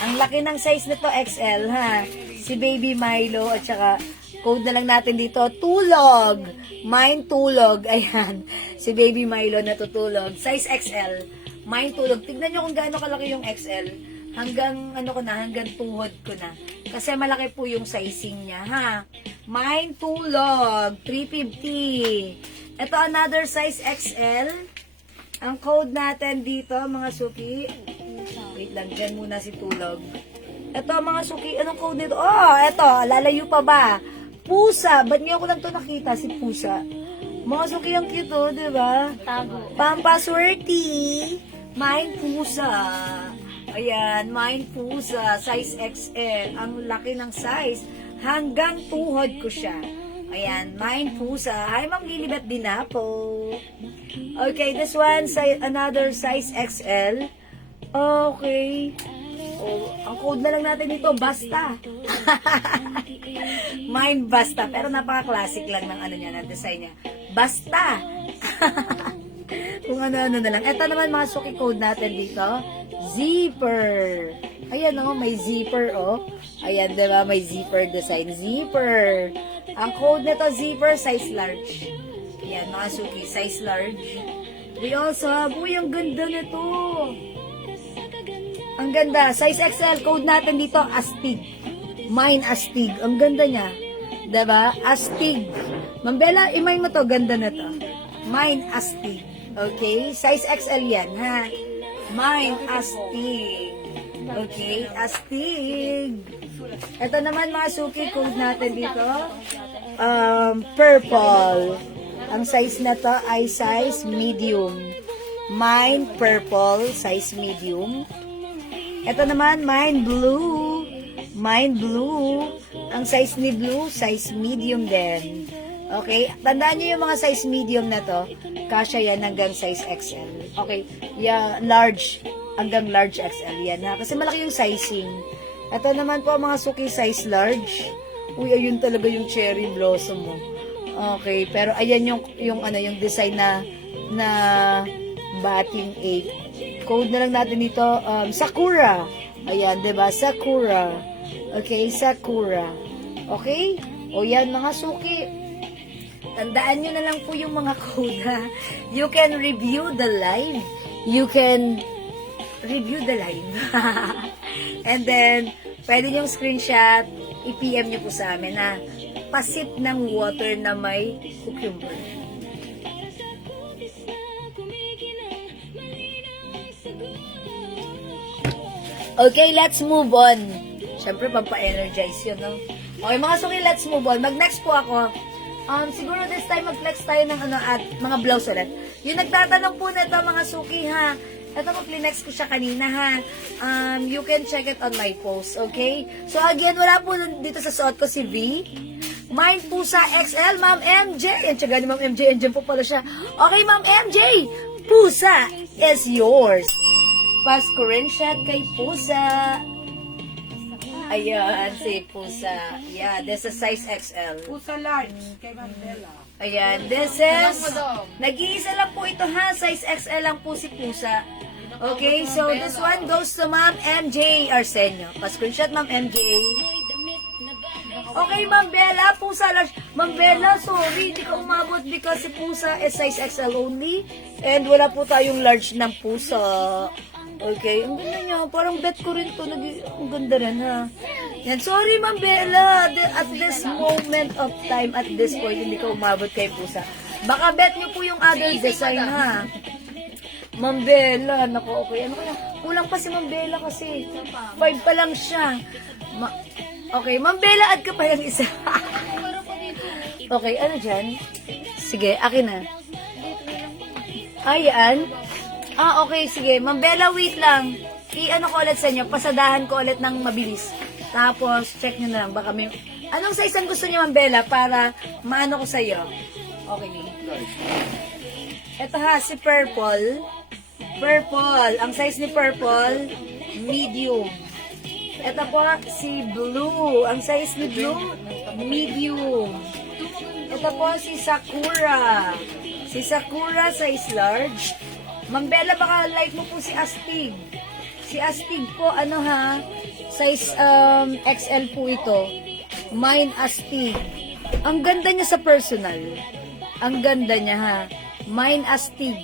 Ang laki ng size nito, XL, ha? Si Baby Milo, at saka, code na lang natin dito, tulog. Mine tulog. Ayan. Si Baby Milo natutulog. Size XL. Mine tulog. Tignan nyo kung gaano kalaki yung XL. Hanggang hanggang tuhod ko na. Kasi malaki po yung sizing niya, ha. Mine tulog, 350. Ito another size XL. Ang code natin dito, mga suki. Wait lang, dyan muna si tulog. Ito mga suki, anong code nito? Oh, ito, lalayo pa ba? Pusa, ba't ngayon ko lang to nakita, si Pusa? Mga suki, ang cute, oh, diba? Tago. Pampaswerte. Mine Pusa. Ayan, mine pusa, size XL. Ang laki ng size. Hanggang tuhod ko siya. Ayan, mine pusa. Hi, Ma'am Lilibet Dinapo. Okay, this one, another size XL. Okay. Oh, ang code na lang natin dito, basta. Mine basta. Pero napaka-classic lang ng niya, ng design niya. Basta. Kung ano-ano na lang. Ito naman mga suki code natin dito. Zipper. Ayan o, may zipper o. Ayan, diba? May zipper design. Zipper. Ang code nito, zipper, size large. Ayan, mga suki, size large. We also have, uy, ang ganda na to. Ang ganda. Size XL, code natin dito, Astig. Mine Astig. Ang ganda niya. Diba? Astig. Mambela, imay mo to, ganda na to. Mine Astig. Okay? Size XL yan, ha? Mine Astig. Okay? Astig. Ito naman mga suki, code natin dito. Purple. Ang size na to ay size medium. Mine purple, size medium. Ito naman, mine blue. Mine blue. Ang size ni blue, size medium din. Okay? Tandaan nyo yung mga size medium na to. Kasya yan hanggang size XL. Okay? Yeah, large. Hanggang large XL yan ha. Kasi malaki yung sizing. Ito naman po mga suki, size large. Uy, ayun talaga yung cherry blossom mo. Okay, pero ayan yung design na batting egg. Code na lang natin dito, Sakura. Ayan, 'di ba? Sakura. Okay, Sakura. Okay? O yan mga suki. Tandaan nyo na lang po yung mga code ha. You can review the live. You can review the live. And then, pwede nyong screenshot, i-PM nyo po sa amin na pasip ng water na may cucumber. Okay, let's move on. Siyempre, pampa-energize yun, no? Okay, mga suki, let's move on. Mag-next po ako. Siguro this time, mag-flex tayo ng at mga blouse ulit. Yung nagtatanong po na ito, mga suki, ha? Ito, mag-flex ko siya kanina, ha? You can check it on my post, okay? So, again, wala po dito sa suot ko si V. Mine po sa XL, Ma'am MJ. Yan, tsaga ni Ma'am MJ. Andyan po pala siya. Okay, Ma'am MJ. Pusa is yours. Pass screenshot kay Pusa. Ayan, si Pusa. Yeah, this is size XL. Pusa large kay Mandela. Ayan, this is... Nag-iisa lang po ito ha. Size XL lang po si Pusa. Okay, so this one goes to Ma'am MJ Arsenio. Pa-screenshot, Ma'am MJ. Okay, Ma'am Bella, Pusa large. Ma'am Bella, sorry, hindi ka umabot because si Pusa is size XL only. And wala po tayong large ng Pusa. Okay, ang ganda niya. Parang bet ko rin to. Ang ganda rin, ha? Yan, sorry, Ma'am Bella. At this moment of time, at this point, hindi ka umabot kay Pusa. Baka bet niyo po yung other design, ha? Ma'am Bella, naku, okay. Ano kaya? Kulang pa si Ma'am Bella kasi. 5 pa lang siya. Okay, Ma'am Bella, add ka pa yung isa. Okay, ano dyan? Sige, akin na. Ayan. Okay, sige. Ma'am Bella, wait lang. I-ano ko ulit sa inyo, pasadahan ko ulit ng mabilis. Tapos, check nyo na lang. Baka may... Anong size ang gusto niyo, Ma'am Bella, para maano ko sa iyo? Okay. Ito ha, si Purple. Purple. Ang size ni Purple, medium. Ito po, si Blue. Ang size ni Blue, medium. Ito po, si Sakura. Si Sakura, size large. Ma'am Bella, baka like mo po si Astig. Si Astig po, ano ha, size XL po ito. Mine Astig. Ang ganda niya sa personal. Ang ganda niya ha. Mine Astig.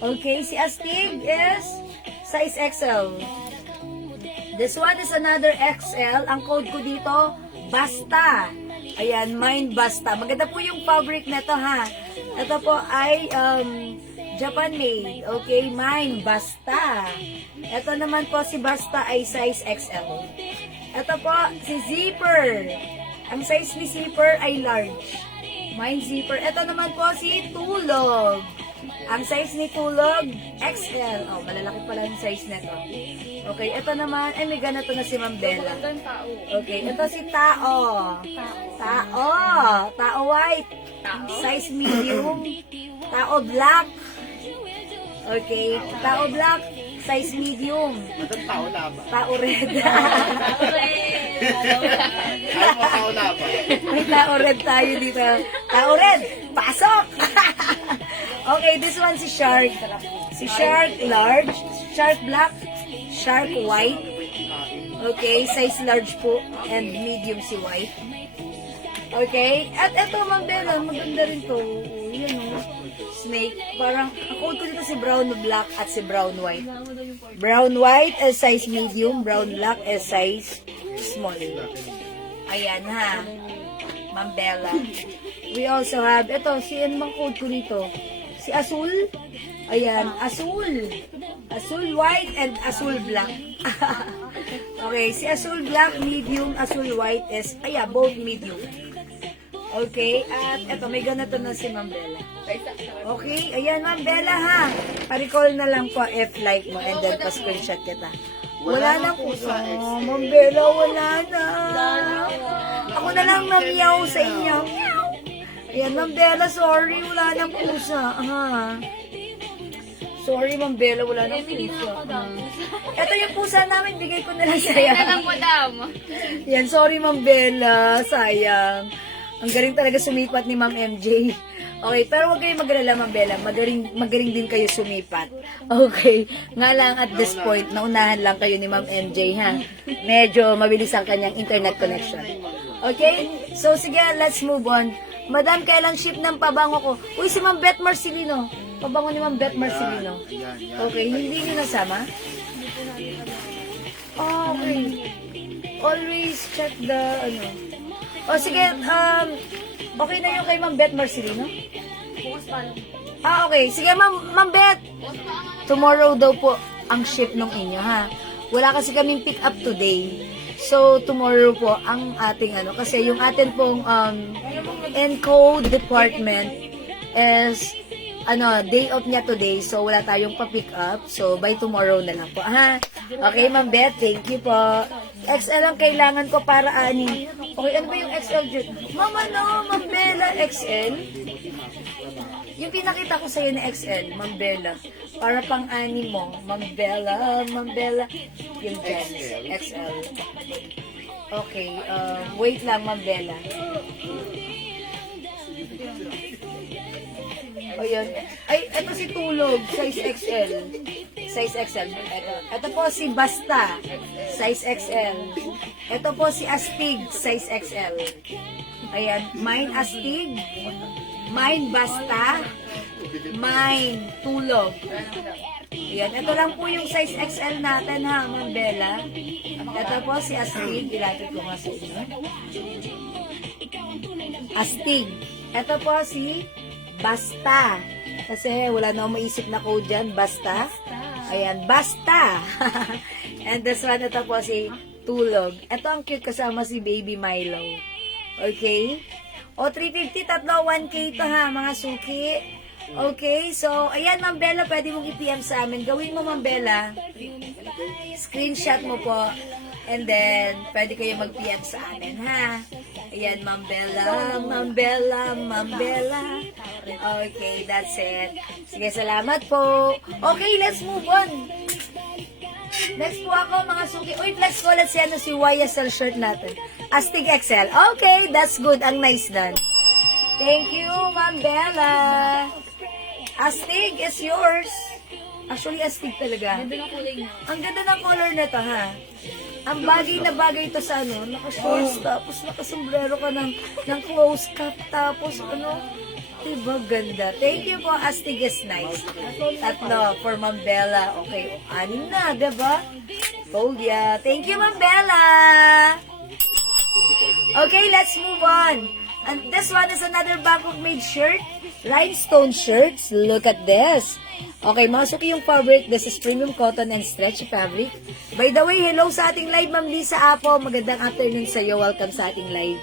Okay, si Astig is size XL. This one is another XL. Ang code ko dito, Basta. Ayan, Mine Basta. Maganda po yung fabric na to ha. Ito po ay Japan made. Okay, Mine Basta. Ito naman po si Basta ay size XL. Ito po si Zipper. Ang size ni Zipper ay large. Mine Zipper. Ito naman po si Tulog. Ang size ni Tulog XL. Oh, malalaki pala yung size nito. Okay, ito naman ay may ganito na si Ma'am Bella. Okay, ito si Tao. Tao white. Size medium. Tao black. Okay, Tao black, size medium. Madang tao laba. Tao red. Ayaw mo tao laba. May Tao red tayo dito. Tao red, pasok! Okay, this one si Shark. Si Shark large, Shark black, Shark white. Okay, size large po and medium si white. Okay, at eto Ma'am Bella, maganda rin to. Yan o. snake. Parang, ang code ko dito si brown black at si brown white. Brown white is size medium, brown black is size small. Ayan ha. Ma'am Bella. We also have, ito, si ano bang code ko dito? Si Azul. Ayan, Azul. Azul white and Azul black. Okay, si Azul black, medium, Azul white is, both medium. Okay, at eto, may ganito na si Ma'am Bella. Okay, ayan Ma'am Bella ha. Pa-recall na lang po if like mo and then pa-screenshot kita. Wala na po. Oh, Ma'am Bella, wala na. Ako na lang mamiyaw sa inyo. Ayan, Ma'am Bella, sorry, wala nang pusa. Ha? Sorry, Ma'am Bella, wala nang pusa. Ito yung pusa namin, bigay ko na lang sa'yo. Yan, sorry, Ma'am Bella, sayang. Ang galing talaga sumipat ni Ma'am MJ. Okay, pero huwag kayong mag-alala, Ma'am Bella. Magaling din kayo sumipat. Okay. Nga lang at this point, naunahan lang kayo ni Ma'am MJ, ha? Medyo mabilis ang kanyang internet connection. Okay? So, sige, let's move on. Madam, kailan ship ng pabango ko? Uy, si Ma'am Beth Marcelino. Pabango ni Ma'am Beth Marcelino. Okay, hindi niyo nasama? Oh, okay. Always check the, O sige, okay na yung kay Ma'am Beth Marcelino? Okay. Sige, Ma'am Beth. Tomorrow daw po ang ship nung inyo, ha? Wala kasi kaming pick up today. So, tomorrow po ang ating kasi yung atin pong encode department is day off niya today. So, wala tayong pa-pick up. So, by tomorrow na lang po, ha? Okay, Ma'am Beth, thank you po. XL ang kailangan ko para ani. Okay, ano ba yung XL dyan? Ma'am Bella, XL? Yung pinakita ko sa'yo na XL, Ma'am Bella. Para pang ani mo, Ma'am Bella. Yung dyan, XL. Okay, wait lang, Ma'am Bella. Ayan. Ay, ito si Tulog, size XL. Size XL. Ito po si Basta, size XL. Ito po si Astig, size XL. Ayan, mine Astig, mine Basta, mine Tulog. Ayan, ito lang po yung size XL natin, ha, Ma'am Bella. Ito po si Astig, ilapit ko nga sa inyo. Astig. Ito po si Basta. Kasi wala na akong maisip na code dyan. Basta. Ayan, Basta. And this one, ito po si Tulog. Ito ang cute kasama si Baby Milo. Okay? O, 350, tatlo, 1K ito ha, mga suki. Okay, so, ayan, Ma'am Bella, pwede mong i-PM sa amin. Gawin mo, Ma'am Bella. Screenshot mo po. And then, pwede kayo mag-PM sa amin, ha? Ayan, Ma'am Bella. Okay, that's it. Sige, salamat po. Okay, let's move on. Next po ako, mga suki. Uy, flex ko, let's see si YSL shirt natin. Astig XL. Okay, that's good. Ang nice done. Thank you, Ma'am Bella. Astig is yours. Actually, astig talaga. Ang ganda ng color nito, ha? Ang bagay na bagay ito sa naka-shorts, tapos naka-sombrero ka ng close cut, tapos diba ganda. Thank you po, Astig is nice. Tatlo, for Ma'am Bella. Okay, 6 na, diba? Told ya. Thank you, Ma'am Bella. Okay, let's move on. And this one is another Bangkok made shirt. Rhinestone shirts. Look at this. Okay, mga suki yung fabric. This is premium cotton and stretchy fabric. By the way, hello sa ating live, Ma'am Lisa Apo. Magandang afternoon sa iyo. Welcome sa ating live.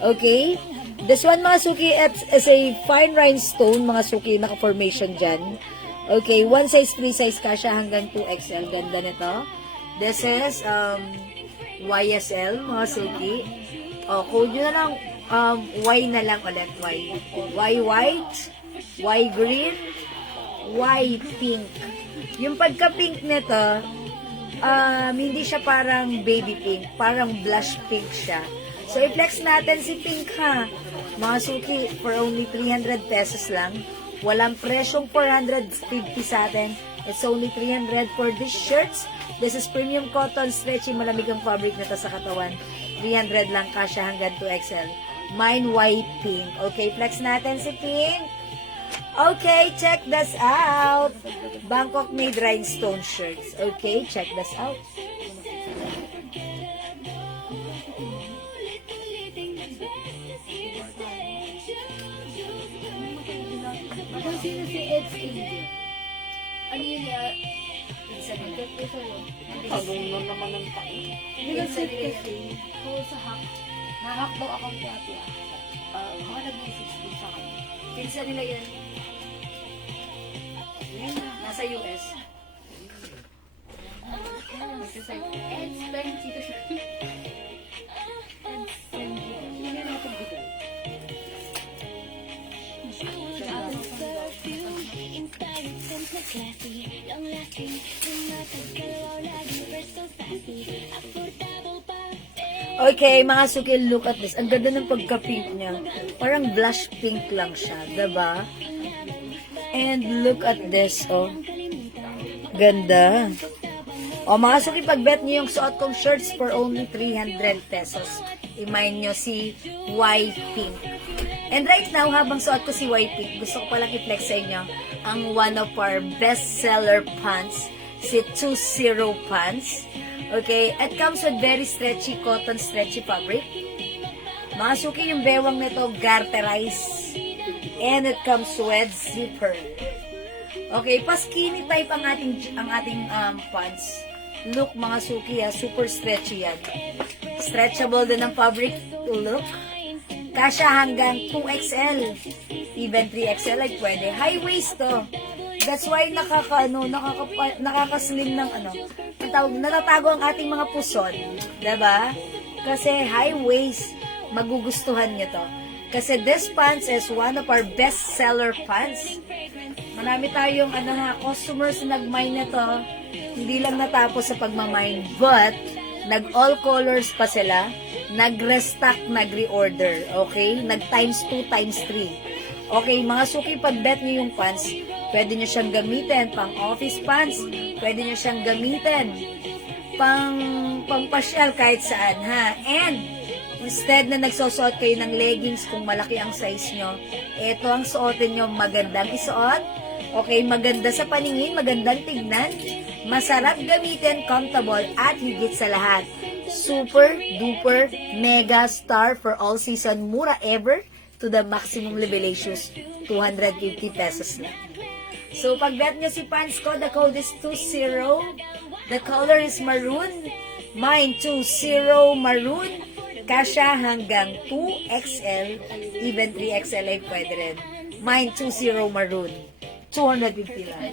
Okay. This one, mga suki, is a fine rhinestone. Mga suki, naka-formation dyan. Okay, one size, free size ka siya hanggang 2XL. Ganda nito. This is YSL, mga suki. O, code nyo na lang. Y na lang ulit. Y white, Y green, Y pink. Yung pagka-pink nito, hindi siya parang baby pink. Parang blush pink siya. So, i-flex natin si pink, ha. Mga suki, for only 300 pesos lang. Walang presyong 450 sa atin. It's only 300 for these shirts. This is premium cotton, stretchy, malamig ang fabric nito sa katawan. 300 lang kasya hanggang 2XL. Mine white pink. Okay, flex natin si pink. Okay, check this out. Bangkok made rhinestone shirts. Okay, check this out. Kung sino si Ed Steve? Ano yun Isa din. Tanong na naman ang tayo. Hindi ka sit kasi. Oo, sa hack. Na-hack daw account ni ate baka nag-message din sa kanya. Pinsa nila yan. Nasa US. Magsasayo. Ed, spend dito siya. Ed, spend dito. Hindi na natin bigay. Perfume, inspired scent na classy, long-lasting, tumatagal, wow, laging fresh, so sassy, affordable pa, Okay, mga suki, look at this. Ang ganda ng pagka-pink niya. Parang blush pink lang siya, diba? And look at this, oh. Ganda. O, mga suki, pag-bet niyo yung suot kong shirts for only 300 pesos. I-mind nyo si Y Pink. And right now, habang suot ko si Y Pink, gusto ko palang i-flex sa inyo ang one of our best-seller pants, si 2-0 pants. Okay, it comes with very stretchy cotton stretchy fabric. Mga suki, yung bewang nito garterized. And it comes with zipper. Okay, pa skinny type ang ating pants. Look mga suki ha, super stretchy yan. Stretchable din ang fabric. Look. Kasya hanggang 2XL. Even 3XL ay pwede. High waist to. That's why nakaka-slim ng natatago ang ating mga puson. Diba? Kasi high waist, magugustuhan nyo to. Kasi this pants is one of our best seller pants. Marami tayong customers na nag-mine na to. Hindi lang natapos sa pagmamine, but nag-all colors pa sila. Nag-restock, nag-reorder. Okay? Nag-times 2, times 3. Okay, mga suki, pag-bet nyo yung pants, pwede nyo siyang gamitin pang office pants, pwede nyo siyang gamitin pang pasyal kahit saan, ha? And, instead na nagsusuot kayo ng leggings kung malaki ang size nyo, ito ang suotin nyo, magandang isuot, okay, maganda sa paningin, magandang tignan, masarap gamitin, comfortable, at higit sa lahat, super duper mega star for all season, mura ever, to the maximum liberations, 250 pesos lang. So, pag bet nyo si pants ko, the code is 20. The color is maroon. Mine, 20 maroon. Kasya hanggang 2XL. Even 3XL ay pwede rin. Mine, 20 maroon. 250 lang.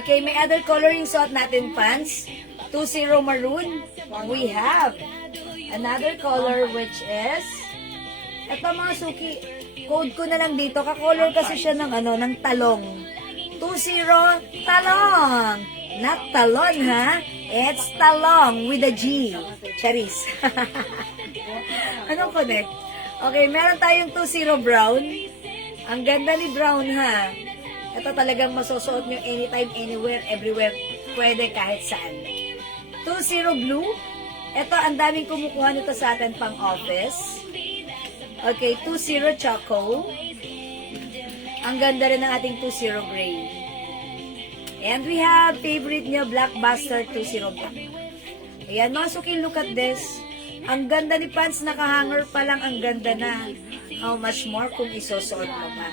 Okay, may other color yung suot natin pants. 20 maroon. We have another color which is eto mga suki, code ko na lang dito, ka-color kasi siya ng ng talong. 20 talong. Not talon ha. It's talong with a G. Charis. Anong connect? Okay, meron tayong 20 brown. Ang ganda ni brown ha. Ito talagang masusuot nyo anytime, anywhere, everywhere. Pwede kahit saan. 20 blue. Ito, ang daming kumukuha nito sa atin pang office. Okay, 20 choco. Ang ganda rin ng ating 20 gray. And we have favorite nyo, Blockbuster 20 black. Ayan, mga suki, look at this. Ang ganda ni pants, nakahanger pa lang, ang ganda na. How much more kung isusuot mo pa.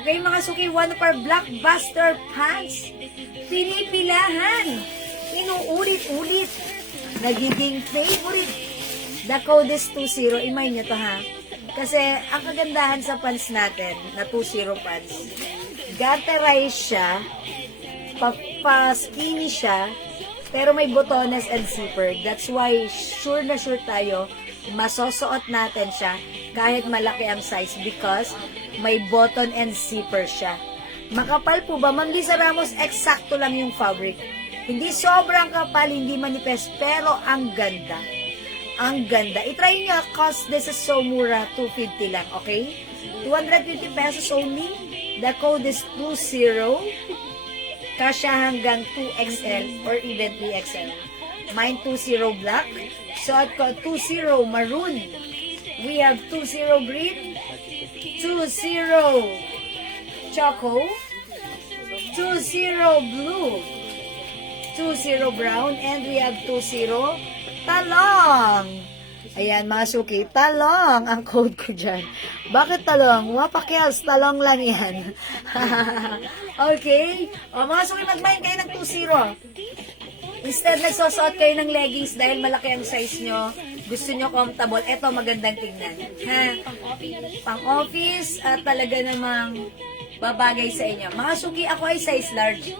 Okay, mga suki, one of our Blockbuster pants. Pinipilahan. Inuulit-ulit. Nagiging favorite. The code is 20. Imay nyo to ha. Kasi ang kagandahan sa pants natin, na 20 pants, garterized siya, pa-skinny siya, pero may botones and zipper. That's why sure na sure tayo, masusuot natin siya kahit malaki ang size because may button and zipper siya. Makapal po ba? Ma'am Lisa Ramos, eksakto lang yung fabric. Hindi sobrang kapal, hindi manipes, pero ang ganda. Ang ganda. I-try nyo, cost this is so mura, 250 lang, okay? 250 pesos only. The code is 20. Kasya hanggang 2XL or even 3XL. Mine 20 black. So, at ko 20 maroon. We have 20 green, 20 choco, 20 blue, 20 brown, and we have 20 talong. Ayan, mga suki, talong ang code ko dyan. Bakit talong? Wapakels, talong lang yan. Okay? O, mga suki, mag-mind kayo ng 2-0. Instead, nagsusuot kayo ng leggings dahil malaki ang size nyo. Gusto nyo comfortable. Ito, magandang tingnan. Ha? Pang-office at talaga namang babagay sa inyo. Mga suki, ako ay size large.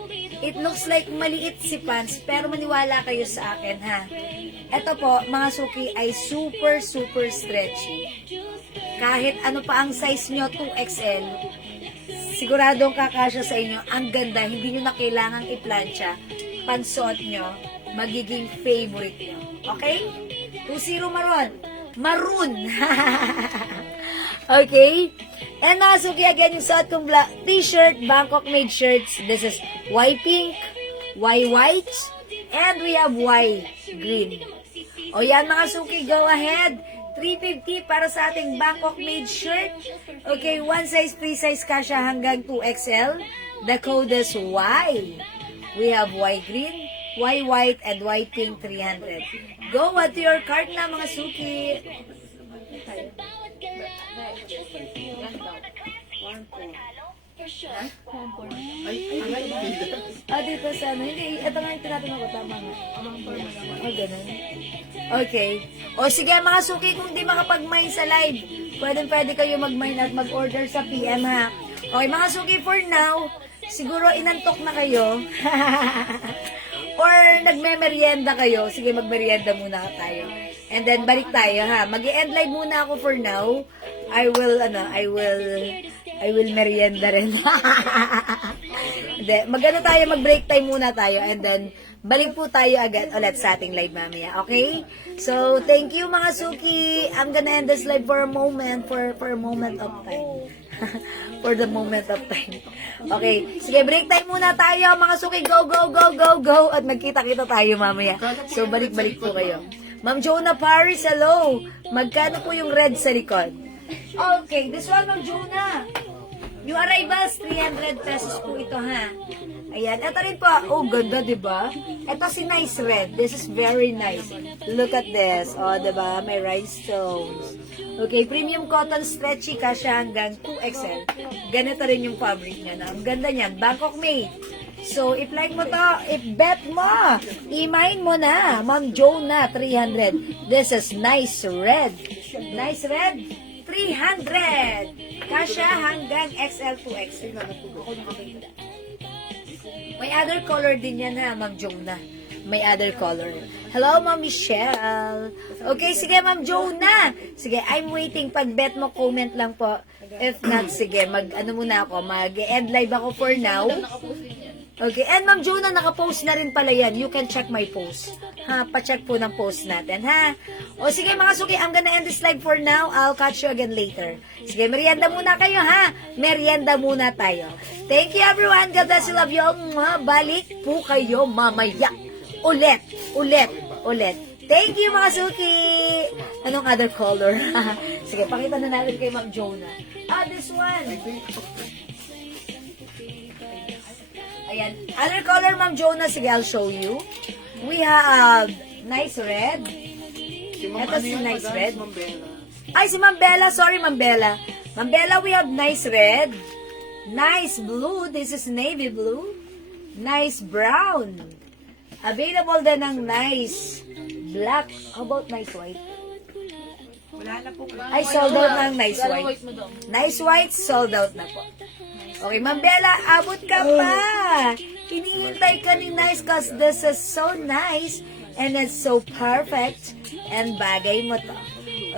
It looks like maliit si pants, pero maniwala kayo sa akin, ha? Ito po, mga suki, ay super, super stretchy. Kahit ano pa ang size nyo, 2XL, siguradong kakasya sa inyo. Ang ganda, hindi nyo na kailangang i-plancha. Pansuot nyo, magiging favorite nyo. Okay? 2-0 maroon. Maroon! Okay? And mga suki, again, yung suot kong black t-shirt, Bangkok made shirts. This is Y-pink, Y-white, and we have Y-green. O yan mga suki, go ahead. 350 para sa ating Bangkok made shirt. Okay, one size, free size kasha hanggang 2XL. The code is Y. We have Y-green, Y-white, and Y-pink 300. Go at your cart na mga suki. Dito sa ano, hindi, ito nga yung tinatanong ko, tama nga. Ganun. Okay. O sige mga suki, kung di makapag-mine sa live, pwede kayo mag-mine at mag-order sa PM ha. Okay mga suki, for now, siguro inantok na kayo. Or nagme-merienda kayo. Sige, magmerienda muna tayo. And then balik tayo ha. Mag-i-end live muna ako for now. I will merienda rin. Mag-ano tayo, mag-break time muna tayo. And then, balik po tayo agad ulit sa ating live mamaya. Okay? So, thank you mga suki. I'm gonna end this live for a moment. For a moment of time. For the moment of time. Okay. Sige, break time muna tayo. Mga suki, go, go, go, go, go. At magkita-kita tayo mamaya. So, balik-balik po kayo. Ma'am Jonah Paris, hello. Magkano po yung red sa likod? Okay, this one, Ma'am Jonah. New arrivals, 300 pesos po ito, ha? Ayan, ito rin po. Oh, ganda, diba? Ito si Nice Red. This is very nice. Look at this. Oh, diba? May rhinestones. Okay, premium cotton stretchy kasha hanggang 2XL. Ganito rin yung fabric niya. Na. Ang ganda niyan. Bangkok made. So, i-like mo to. I-bet mo. I-mine mo na. Ma'am Jonah, 300. This is Nice Red. Nice Red, 300. Kasha hanggang XL to XL. May other color din yan ha, Ma'am Jonah. May other color. Hello, Ma'am Michelle. Okay, sige, Ma'am Jonah. Sige, I'm waiting. Pag bet mo, comment lang po. If not, sige, mag-ano muna ako. Mag-end live ako for now. Okay, and Ma'am Jonah, nakapost na rin pala yan. You can check my post. Ha, pa-check po ng post natin, ha? O sige mga suki, I'm gonna end this live for now. I'll catch you again later. Sige, merienda muna kayo, ha? Merienda muna tayo. Thank you everyone. God bless you, love you all. Balik po kayo mamaya. Ulit. Thank you mga suki. Anong other color? Sige, pakita na natin kay Ma'am Jonah. This one. Ayan. Other color, Ma'am Jonah. Sige, I'll show you. We have Nice Red. Ito si Nice Red. Ay, si Ma'am Bella. Sorry, Ma'am Bella. Ma'am Bella, we have Nice Red. Nice Blue. This is Navy Blue. Nice Brown. Available din ng Nice Black. How about Nice White? Wala na po. Ay, sold out ng Nice White. Nice White, sold out na po. Okay, Ma'am Bella, abot ka pa. Hinihintay ka ni Nice cause this is so nice and it's so perfect and bagay mo to.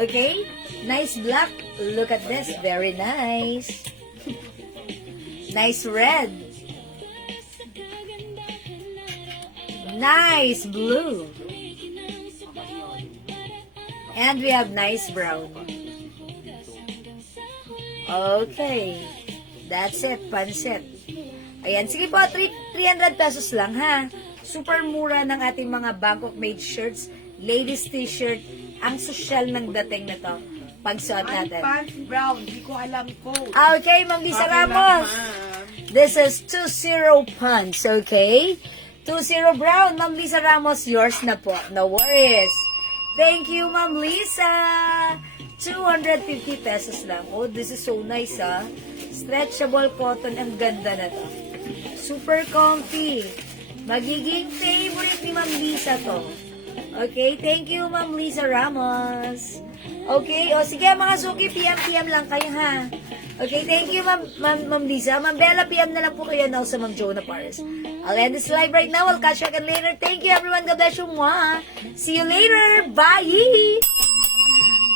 Okay? Nice black. Look at this. Very nice. Nice red. Nice blue. And we have nice brown. Okay. That's it, pansit. Ayan, sige po, 300 pesos lang ha. Super mura ng ating mga Bangkok made shirts, ladies t-shirt, ang social ng dating na to. pagsuot natin. Pants brown. Di ko alam code. Okay, Ma'am Lisa Ramos. This is 20 pants, okay? 20 brown, Ma'am Lisa Ramos, yours na po. No worries. Thank you, Ma'am Lisa. 250 pesos lang. Oh, this is so nice, ah. Stretchable cotton. Ang ganda na to. Super comfy. Magiging favorite ni Ma'am Lisa to. Okay, thank you, Ma'am Lisa Ramos. Okay, o sige mga suki, PM lang kayo, ha? Okay, thank you, Ma'am Lisa. Ma'am Bella, PM na lang po kayo now sa Ma'am Jonah Paris. I'll end this live right now. I'll catch you again later. Thank you, everyone. God bless you. Mwah. See you later. Bye!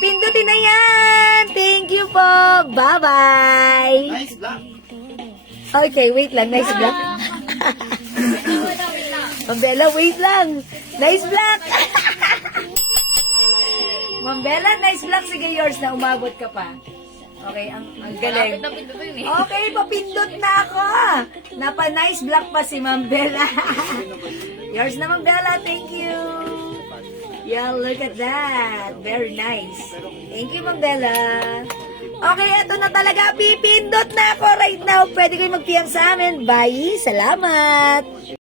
Pindutin na yan! Thank you po! Bye-bye! Nice black. Okay, wait lang. Nice block. Ma'am Bella, wait lang. Nice block. Ma'am Bella, nice block. Sige, yours na. Umabot ka pa. Okay, ang galing. Okay, papindot na ako. Napa-nice block pa si Ma'am Bella. Yours na, Ma'am Bella. Thank you. Yeah, look at that. Very nice. Thank you, Ma'am Bella. Okay, eto na talaga. Pipindot na ako right now. Pwede kayo mag-PM sa amin. Bye. Salamat.